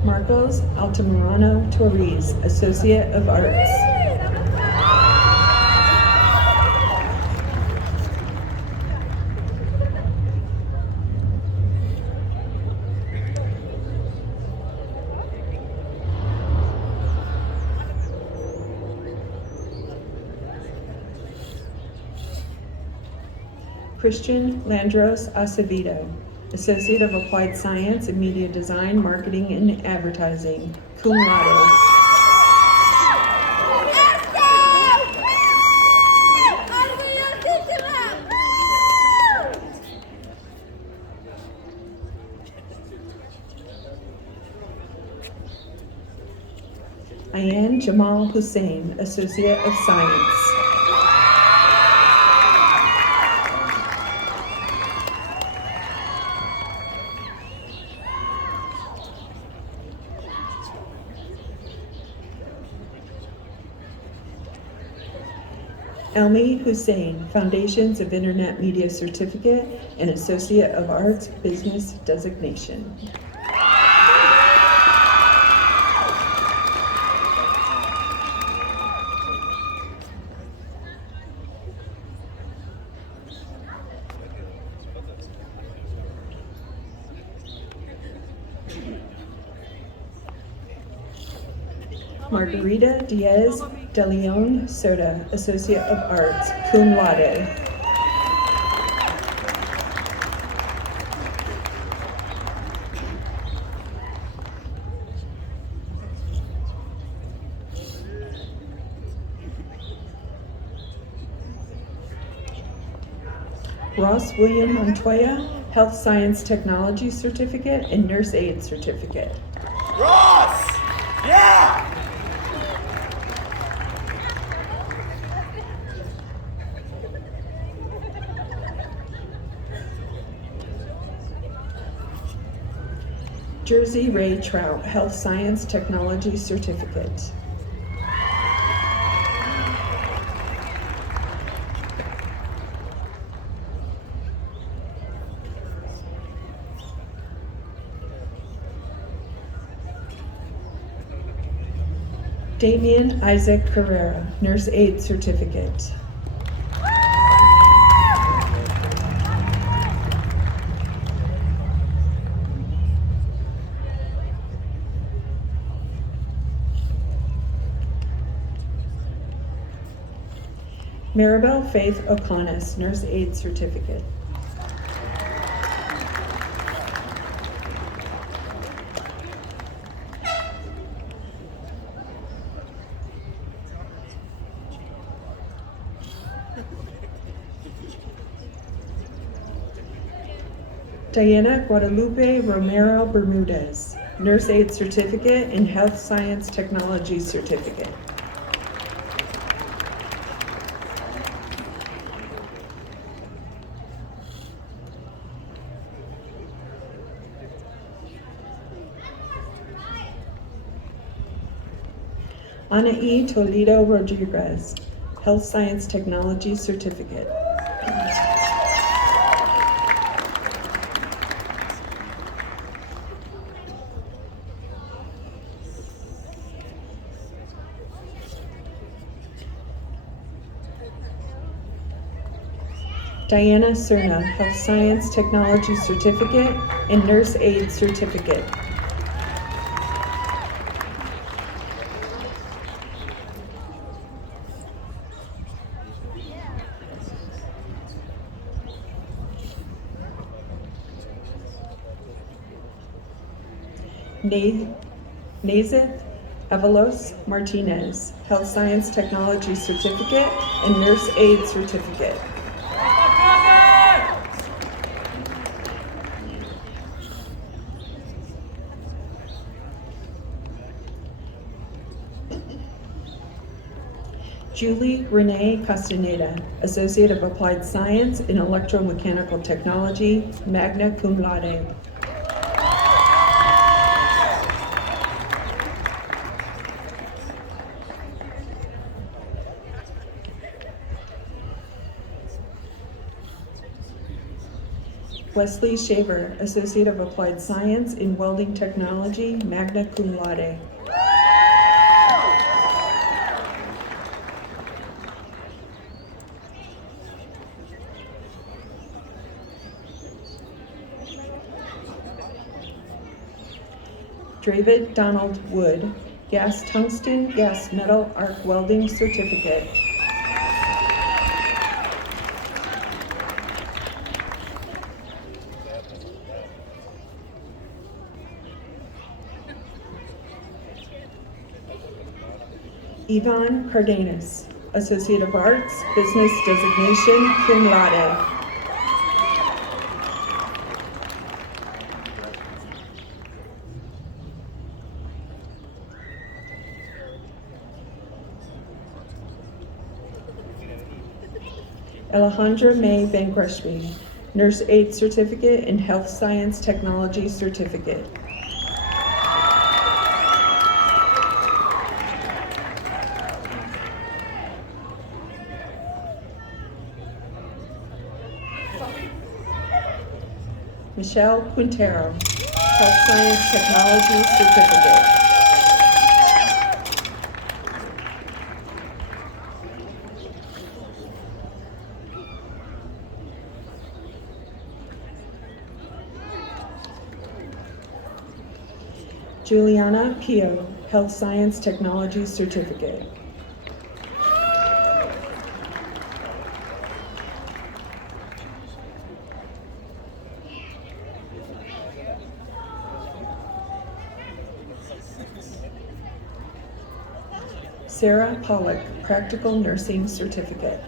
Marcos Altamirano Torres, Associate of Arts. Christian Landros Acevedo, Associate of Applied Science in Media Design, Marketing, and Advertising, cum laude. Ayan Jamal Hussein, Associate of Science. Elmi Hussein, Foundations of Internet Media Certificate and Associate of Arts Business Designation. Margarita Diaz de Leon Soda, Associate of Arts, cum laude. Ross William Montoya, Health Science Technology Certificate and Nurse Aid Certificate. Ross! Yeah! Jersey Ray Trout, Health Science Technology Certificate. Damian Isaac Carrera, Nurse Aid Certificate. Maribel Faith O'Connis, Nurse Aid Certificate. Diana Guadalupe Romero Bermudez, Nurse Aid Certificate and Health Science Technology Certificate. Ana E. Toledo Rodriguez, Health Science Technology Certificate. Diana Cerna, Health Science Technology Certificate and Nurse Aid Certificate. Nazith Avalos Martinez, Health Science Technology Certificate and Nurse Aid Certificate. Julie Renee Castaneda, Associate of Applied Science in Electromechanical Technology, magna cum laude. Wesley Shaver, Associate of Applied Science in Welding Technology, magna cum laude. David Donald Wood, Gas Tungsten Gas Metal Arc Welding Certificate. Yvonne Cardenas, Associate of Arts, Business Designation, cum laude. Alejandra May Van Greshby, Nurse Aid Certificate and Health Science Technology Certificate. Michelle Quintero, Health Science Technology Certificate. Juliana Pio, Health Science Technology Certificate. Sarah Pollock, Practical Nursing Certificate.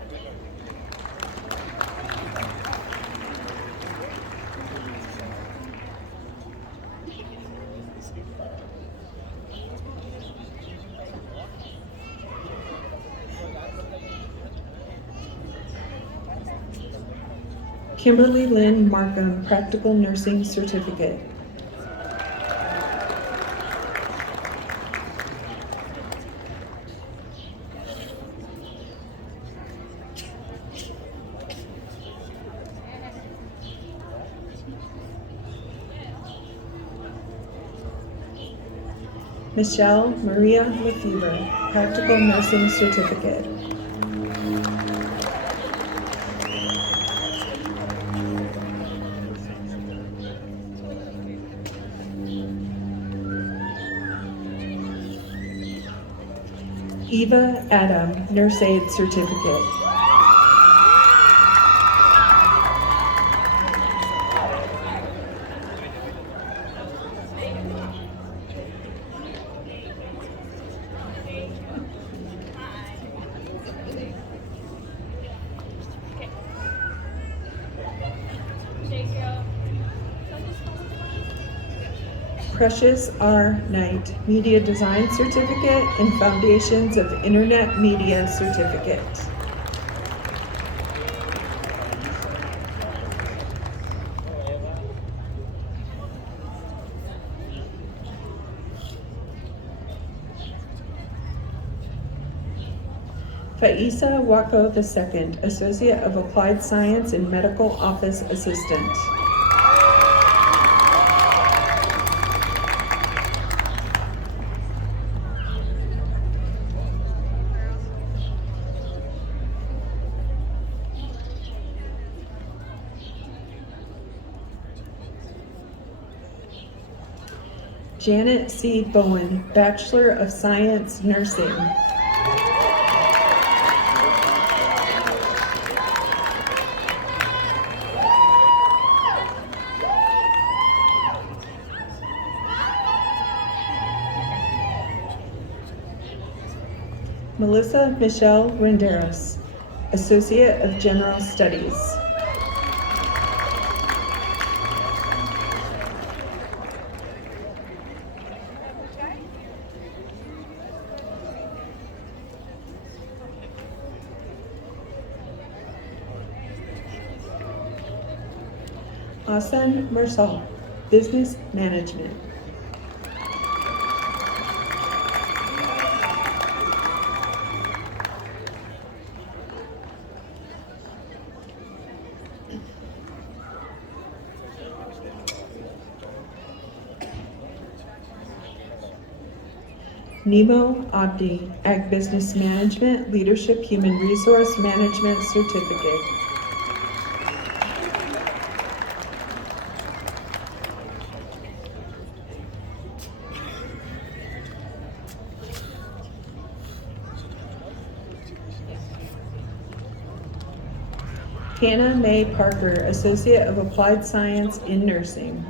Kimberly Lynn Markham, Practical Nursing Certificate. Michelle Maria Lefevre, Practical Nursing Certificate. Eva Adam, Nurse Aid Certificate. Precious R. Knight, Media Design Certificate and Foundations of Internet Media Certificate. Faisa Wako II, Associate of Applied Science and Medical Office Assistant. Janet C. Bowen, Bachelor of Science, Nursing. Melissa Michelle Renderos, Associate of General Studies. Hassan Mursal, Business Management. Nemo Abdi, Ag Business Management, Leadership Human Resource Management Certificate. Hannah Mae Parker, Associate of Applied Science in Nursing.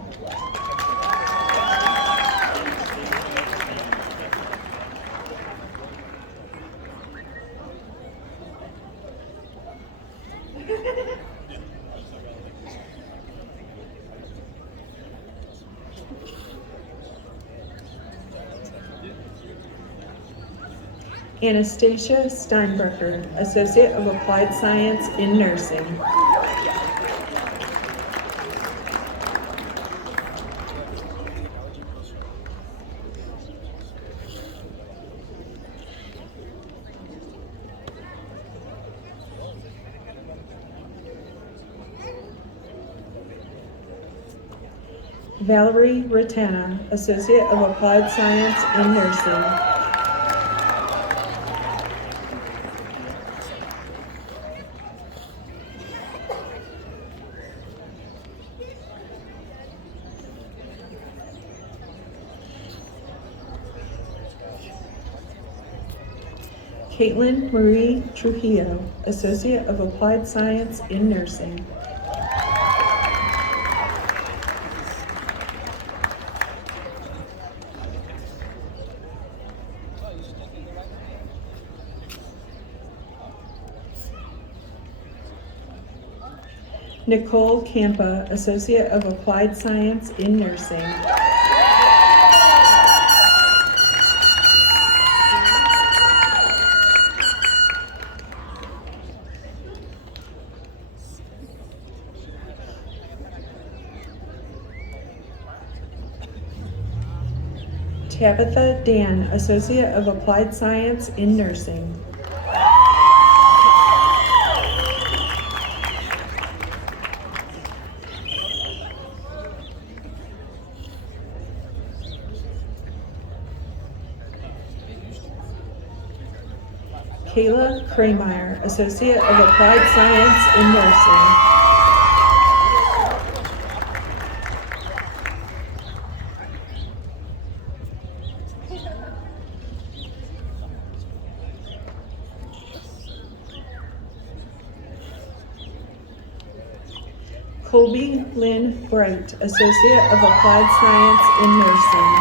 Anastasia Steinbrecher, Associate of Applied Science in Nursing. Valerie Ratana, Associate of Applied Science in Nursing. Caitlin Marie Trujillo, Associate of Applied Science in Nursing. Nicole Campa, Associate of Applied Science in Nursing. Tabitha Dan, Associate of Applied Science in Nursing. Kayla Krameyer, Associate of Applied Science in Nursing. Colby Lynn Bright, Associate of Applied Science in Nursing.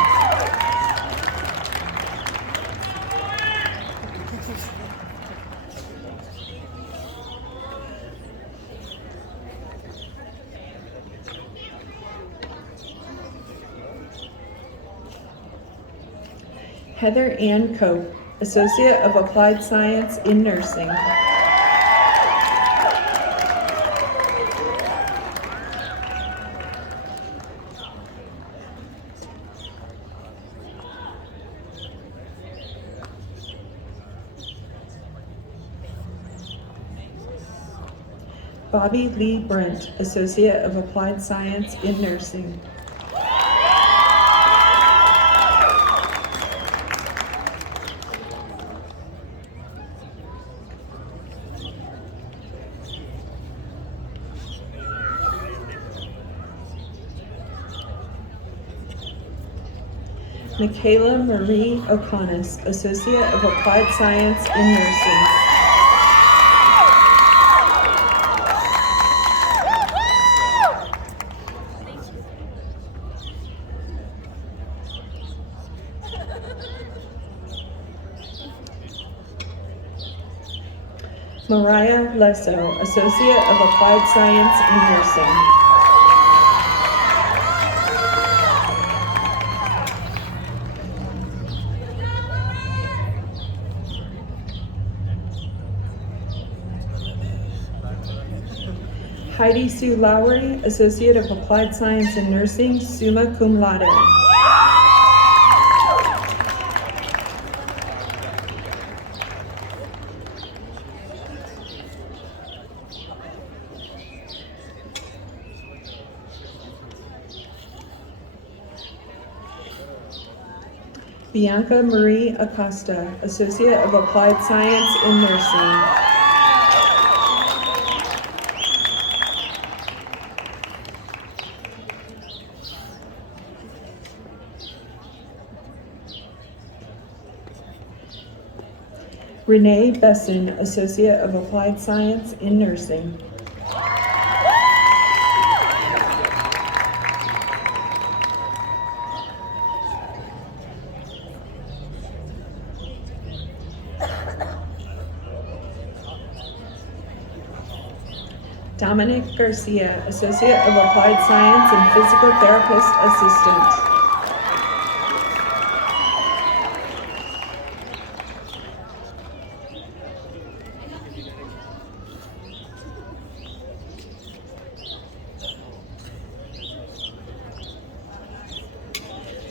Heather Ann Cope, Associate of Applied Science in Nursing. Bobby Lee Brent, Associate of Applied Science in Nursing. Michaela Marie O'Connor, Associate of Applied Science in Nursing. Mariah Lesso, Associate of Applied Science in Nursing. Heidi Sue Lowry, Associate of Applied Science in Nursing, summa cum laude. Bianca Marie Acosta, Associate of Applied Science in Nursing. Renee Besson, Associate of Applied Science in Nursing. Dominic Garcia, Associate of Applied Science and Physical Therapist Assistant.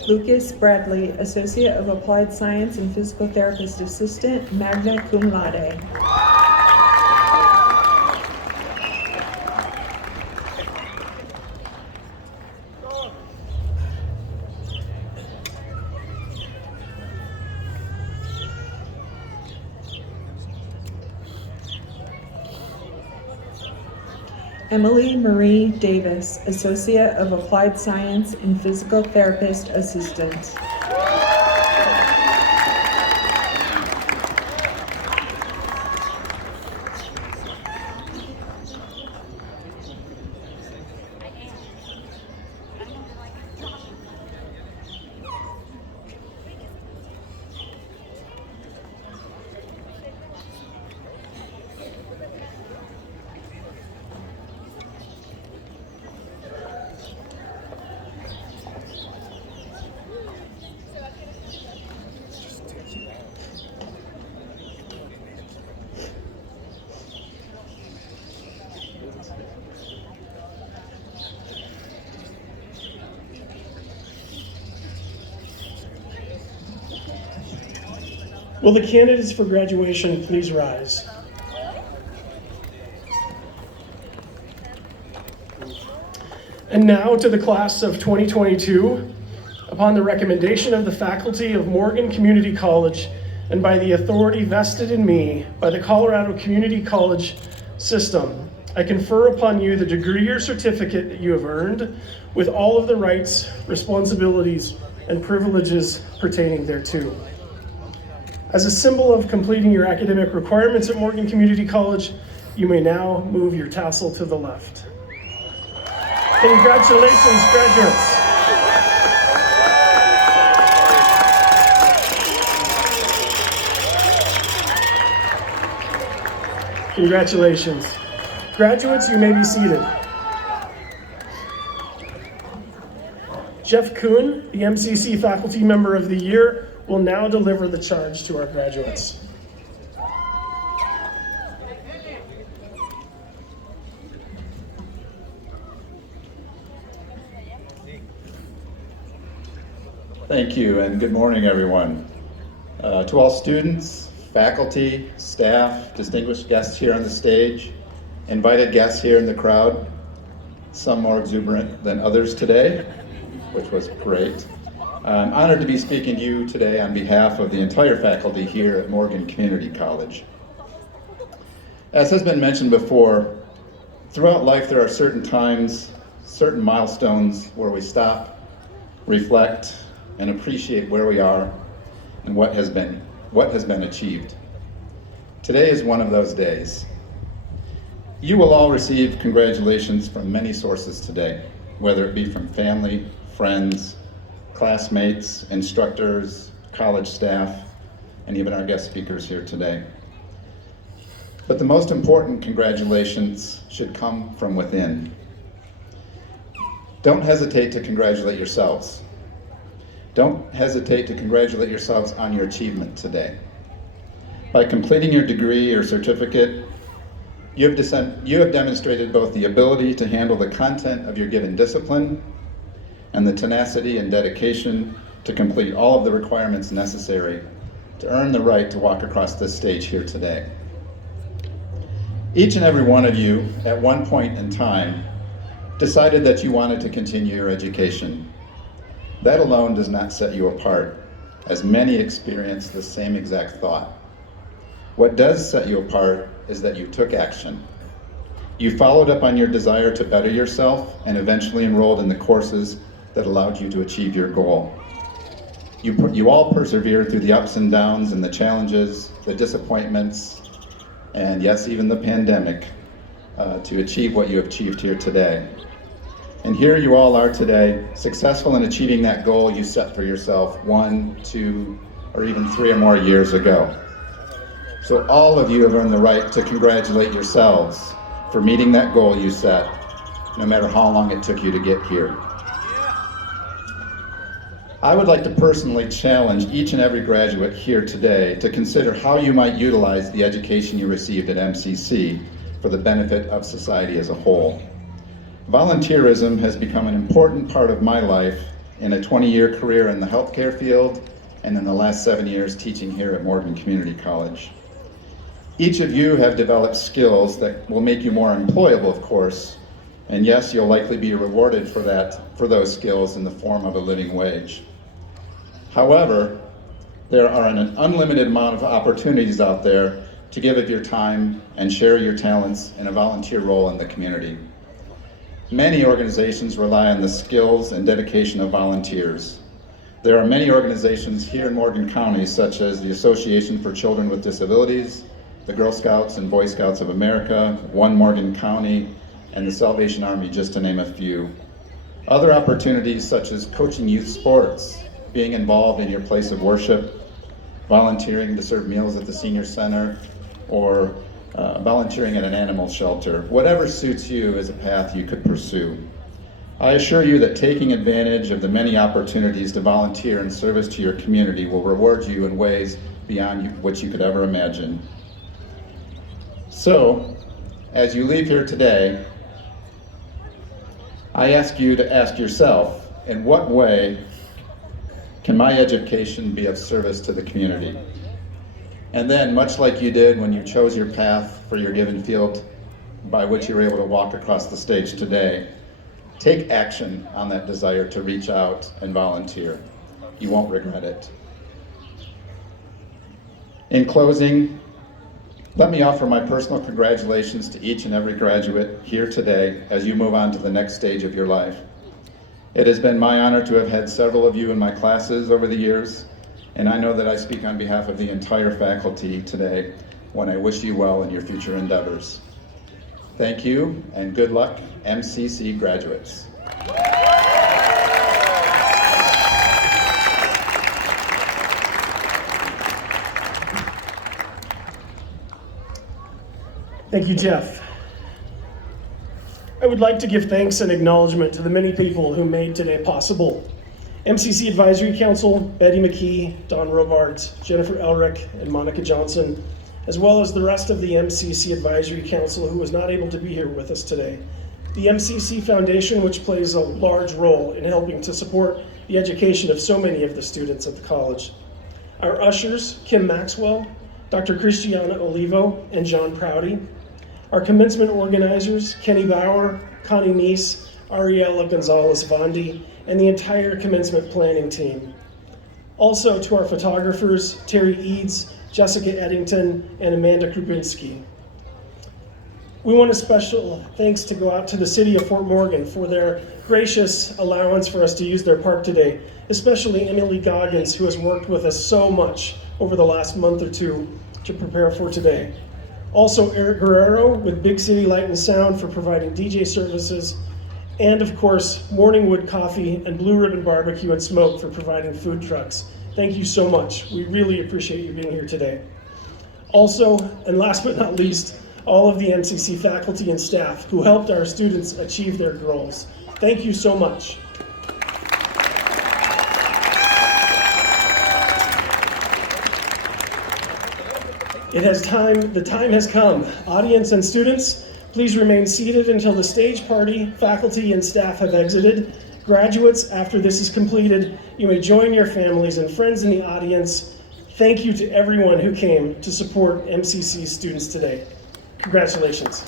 Lucas Bradley, Associate of Applied Science and Physical Therapist Assistant, magna cum laude. Emily Marie Davis, Associate of Applied Science and Physical Therapist Assistant. Will the candidates for graduation please rise? And now to the class of 2022, upon the recommendation of the faculty of Morgan Community College and by the authority vested in me by the Colorado Community College system, I confer upon you the degree or certificate that you have earned with all of the rights, responsibilities, and privileges pertaining thereto. As a symbol of completing your academic requirements at Morgan Community College, you may now move your tassel to the left. Congratulations, graduates. Congratulations. Graduates, you may be seated. Jeff Kuhn, the MCC Faculty Member of the Year, will now deliver the charge to our graduates. Thank you, and good morning, everyone. To all students, faculty, staff, distinguished guests here on the stage, invited guests here in the crowd, some more exuberant than others today, which was great. I'm honored to be speaking to you today on behalf of the entire faculty here at Morgan Community College. As has been mentioned before, throughout life there are certain times, certain milestones where we stop, reflect, and appreciate where we are and what has been achieved. Today is one of those days. You will all receive congratulations from many sources today, whether it be from family, friends, classmates, instructors, college staff, and even our guest speakers here today. But the most important congratulations should come from within. Don't hesitate to congratulate yourselves. Don't hesitate to congratulate yourselves on your achievement today. By completing your degree or certificate, you have demonstrated both the ability to handle the content of your given discipline and the tenacity and dedication to complete all of the requirements necessary to earn the right to walk across this stage here today. Each and every one of you, at one point in time, decided that you wanted to continue your education. That alone does not set you apart, as many experience the same exact thought. What does set you apart is that you took action. You followed up on your desire to better yourself and eventually enrolled in the courses that allowed you to achieve your goal. You all persevered through the ups and downs and the challenges, the disappointments, and yes, even the pandemic, to achieve what you have achieved here today. And here you all are today, successful in achieving that goal you set for yourself 1, 2, or even 3 or more years ago. So all of you have earned the right to congratulate yourselves for meeting that goal you set, no matter how long it took you to get here. I would like to personally challenge each and every graduate here today to consider how you might utilize the education you received at MCC for the benefit of society as a whole. Volunteerism has become an important part of my life in a 20-year career in the healthcare field and in the last 7 years teaching here at Morgan Community College. Each of you have developed skills that will make you more employable, of course, and yes, you'll likely be rewarded for those skills in the form of a living wage. However, there are an unlimited amount of opportunities out there to give of your time and share your talents in a volunteer role in the community. Many organizations rely on the skills and dedication of volunteers. There are many organizations here in Morgan County, such as the Association for Children with Disabilities, the Girl Scouts and Boy Scouts of America, One Morgan County, and the Salvation Army, just to name a few. Other opportunities such as coaching youth sports, being involved in your place of worship, volunteering to serve meals at the senior center, or volunteering at an animal shelter. Whatever suits you is a path you could pursue. I assure you that taking advantage of the many opportunities to volunteer in service to your community will reward you in ways beyond what you could ever imagine. So, as you leave here today, I ask you to ask yourself, in what way can my education be of service to the community? And then, much like you did when you chose your path for your given field by which you were able to walk across the stage today, take action on that desire to reach out and volunteer. You won't regret it. In closing, let me offer my personal congratulations to each and every graduate here today as you move on to the next stage of your life. It has been my honor to have had several of you in my classes over the years, and I know that I speak on behalf of the entire faculty today when I wish you well in your future endeavors. Thank you, and good luck, MCC graduates. Thank you, Jeff. I would like to give thanks and acknowledgement to the many people who made today possible. MCC Advisory Council, Betty McKee, Don Robards, Jennifer Elrick, and Monica Johnson, as well as the rest of the MCC Advisory Council who was not able to be here with us today. The MCC Foundation, which plays a large role in helping to support the education of so many of the students at the college. Our ushers, Kim Maxwell, Dr. Christiana Olivo, and John Prouty. Our commencement organizers, Kenny Bauer, Connie Neese, Ariella Gonzalez-Vondi, and the entire commencement planning team. Also to our photographers, Terry Eads, Jessica Eddington, and Amanda Krupinski. We want a special thanks to go out to the city of Fort Morgan for their gracious allowance for us to use their park today, especially Emily Goggins, who has worked with us so much over the last month or two to prepare for today. Also Eric Guerrero with Big City Light and Sound for providing DJ services, and of course Morningwood Coffee and Blue Ribbon Barbecue and Smoke for providing food trucks. Thank you so much. We really appreciate you being here today. Also, and last but not least, all of the MCC faculty and staff who helped our students achieve their goals. Thank you so much. The time has come. Audience and students, please remain seated until the stage party, faculty, and staff have exited. Graduates, after this is completed, you may join your families and friends in the audience. Thank you to everyone who came to support MCC students today. Congratulations.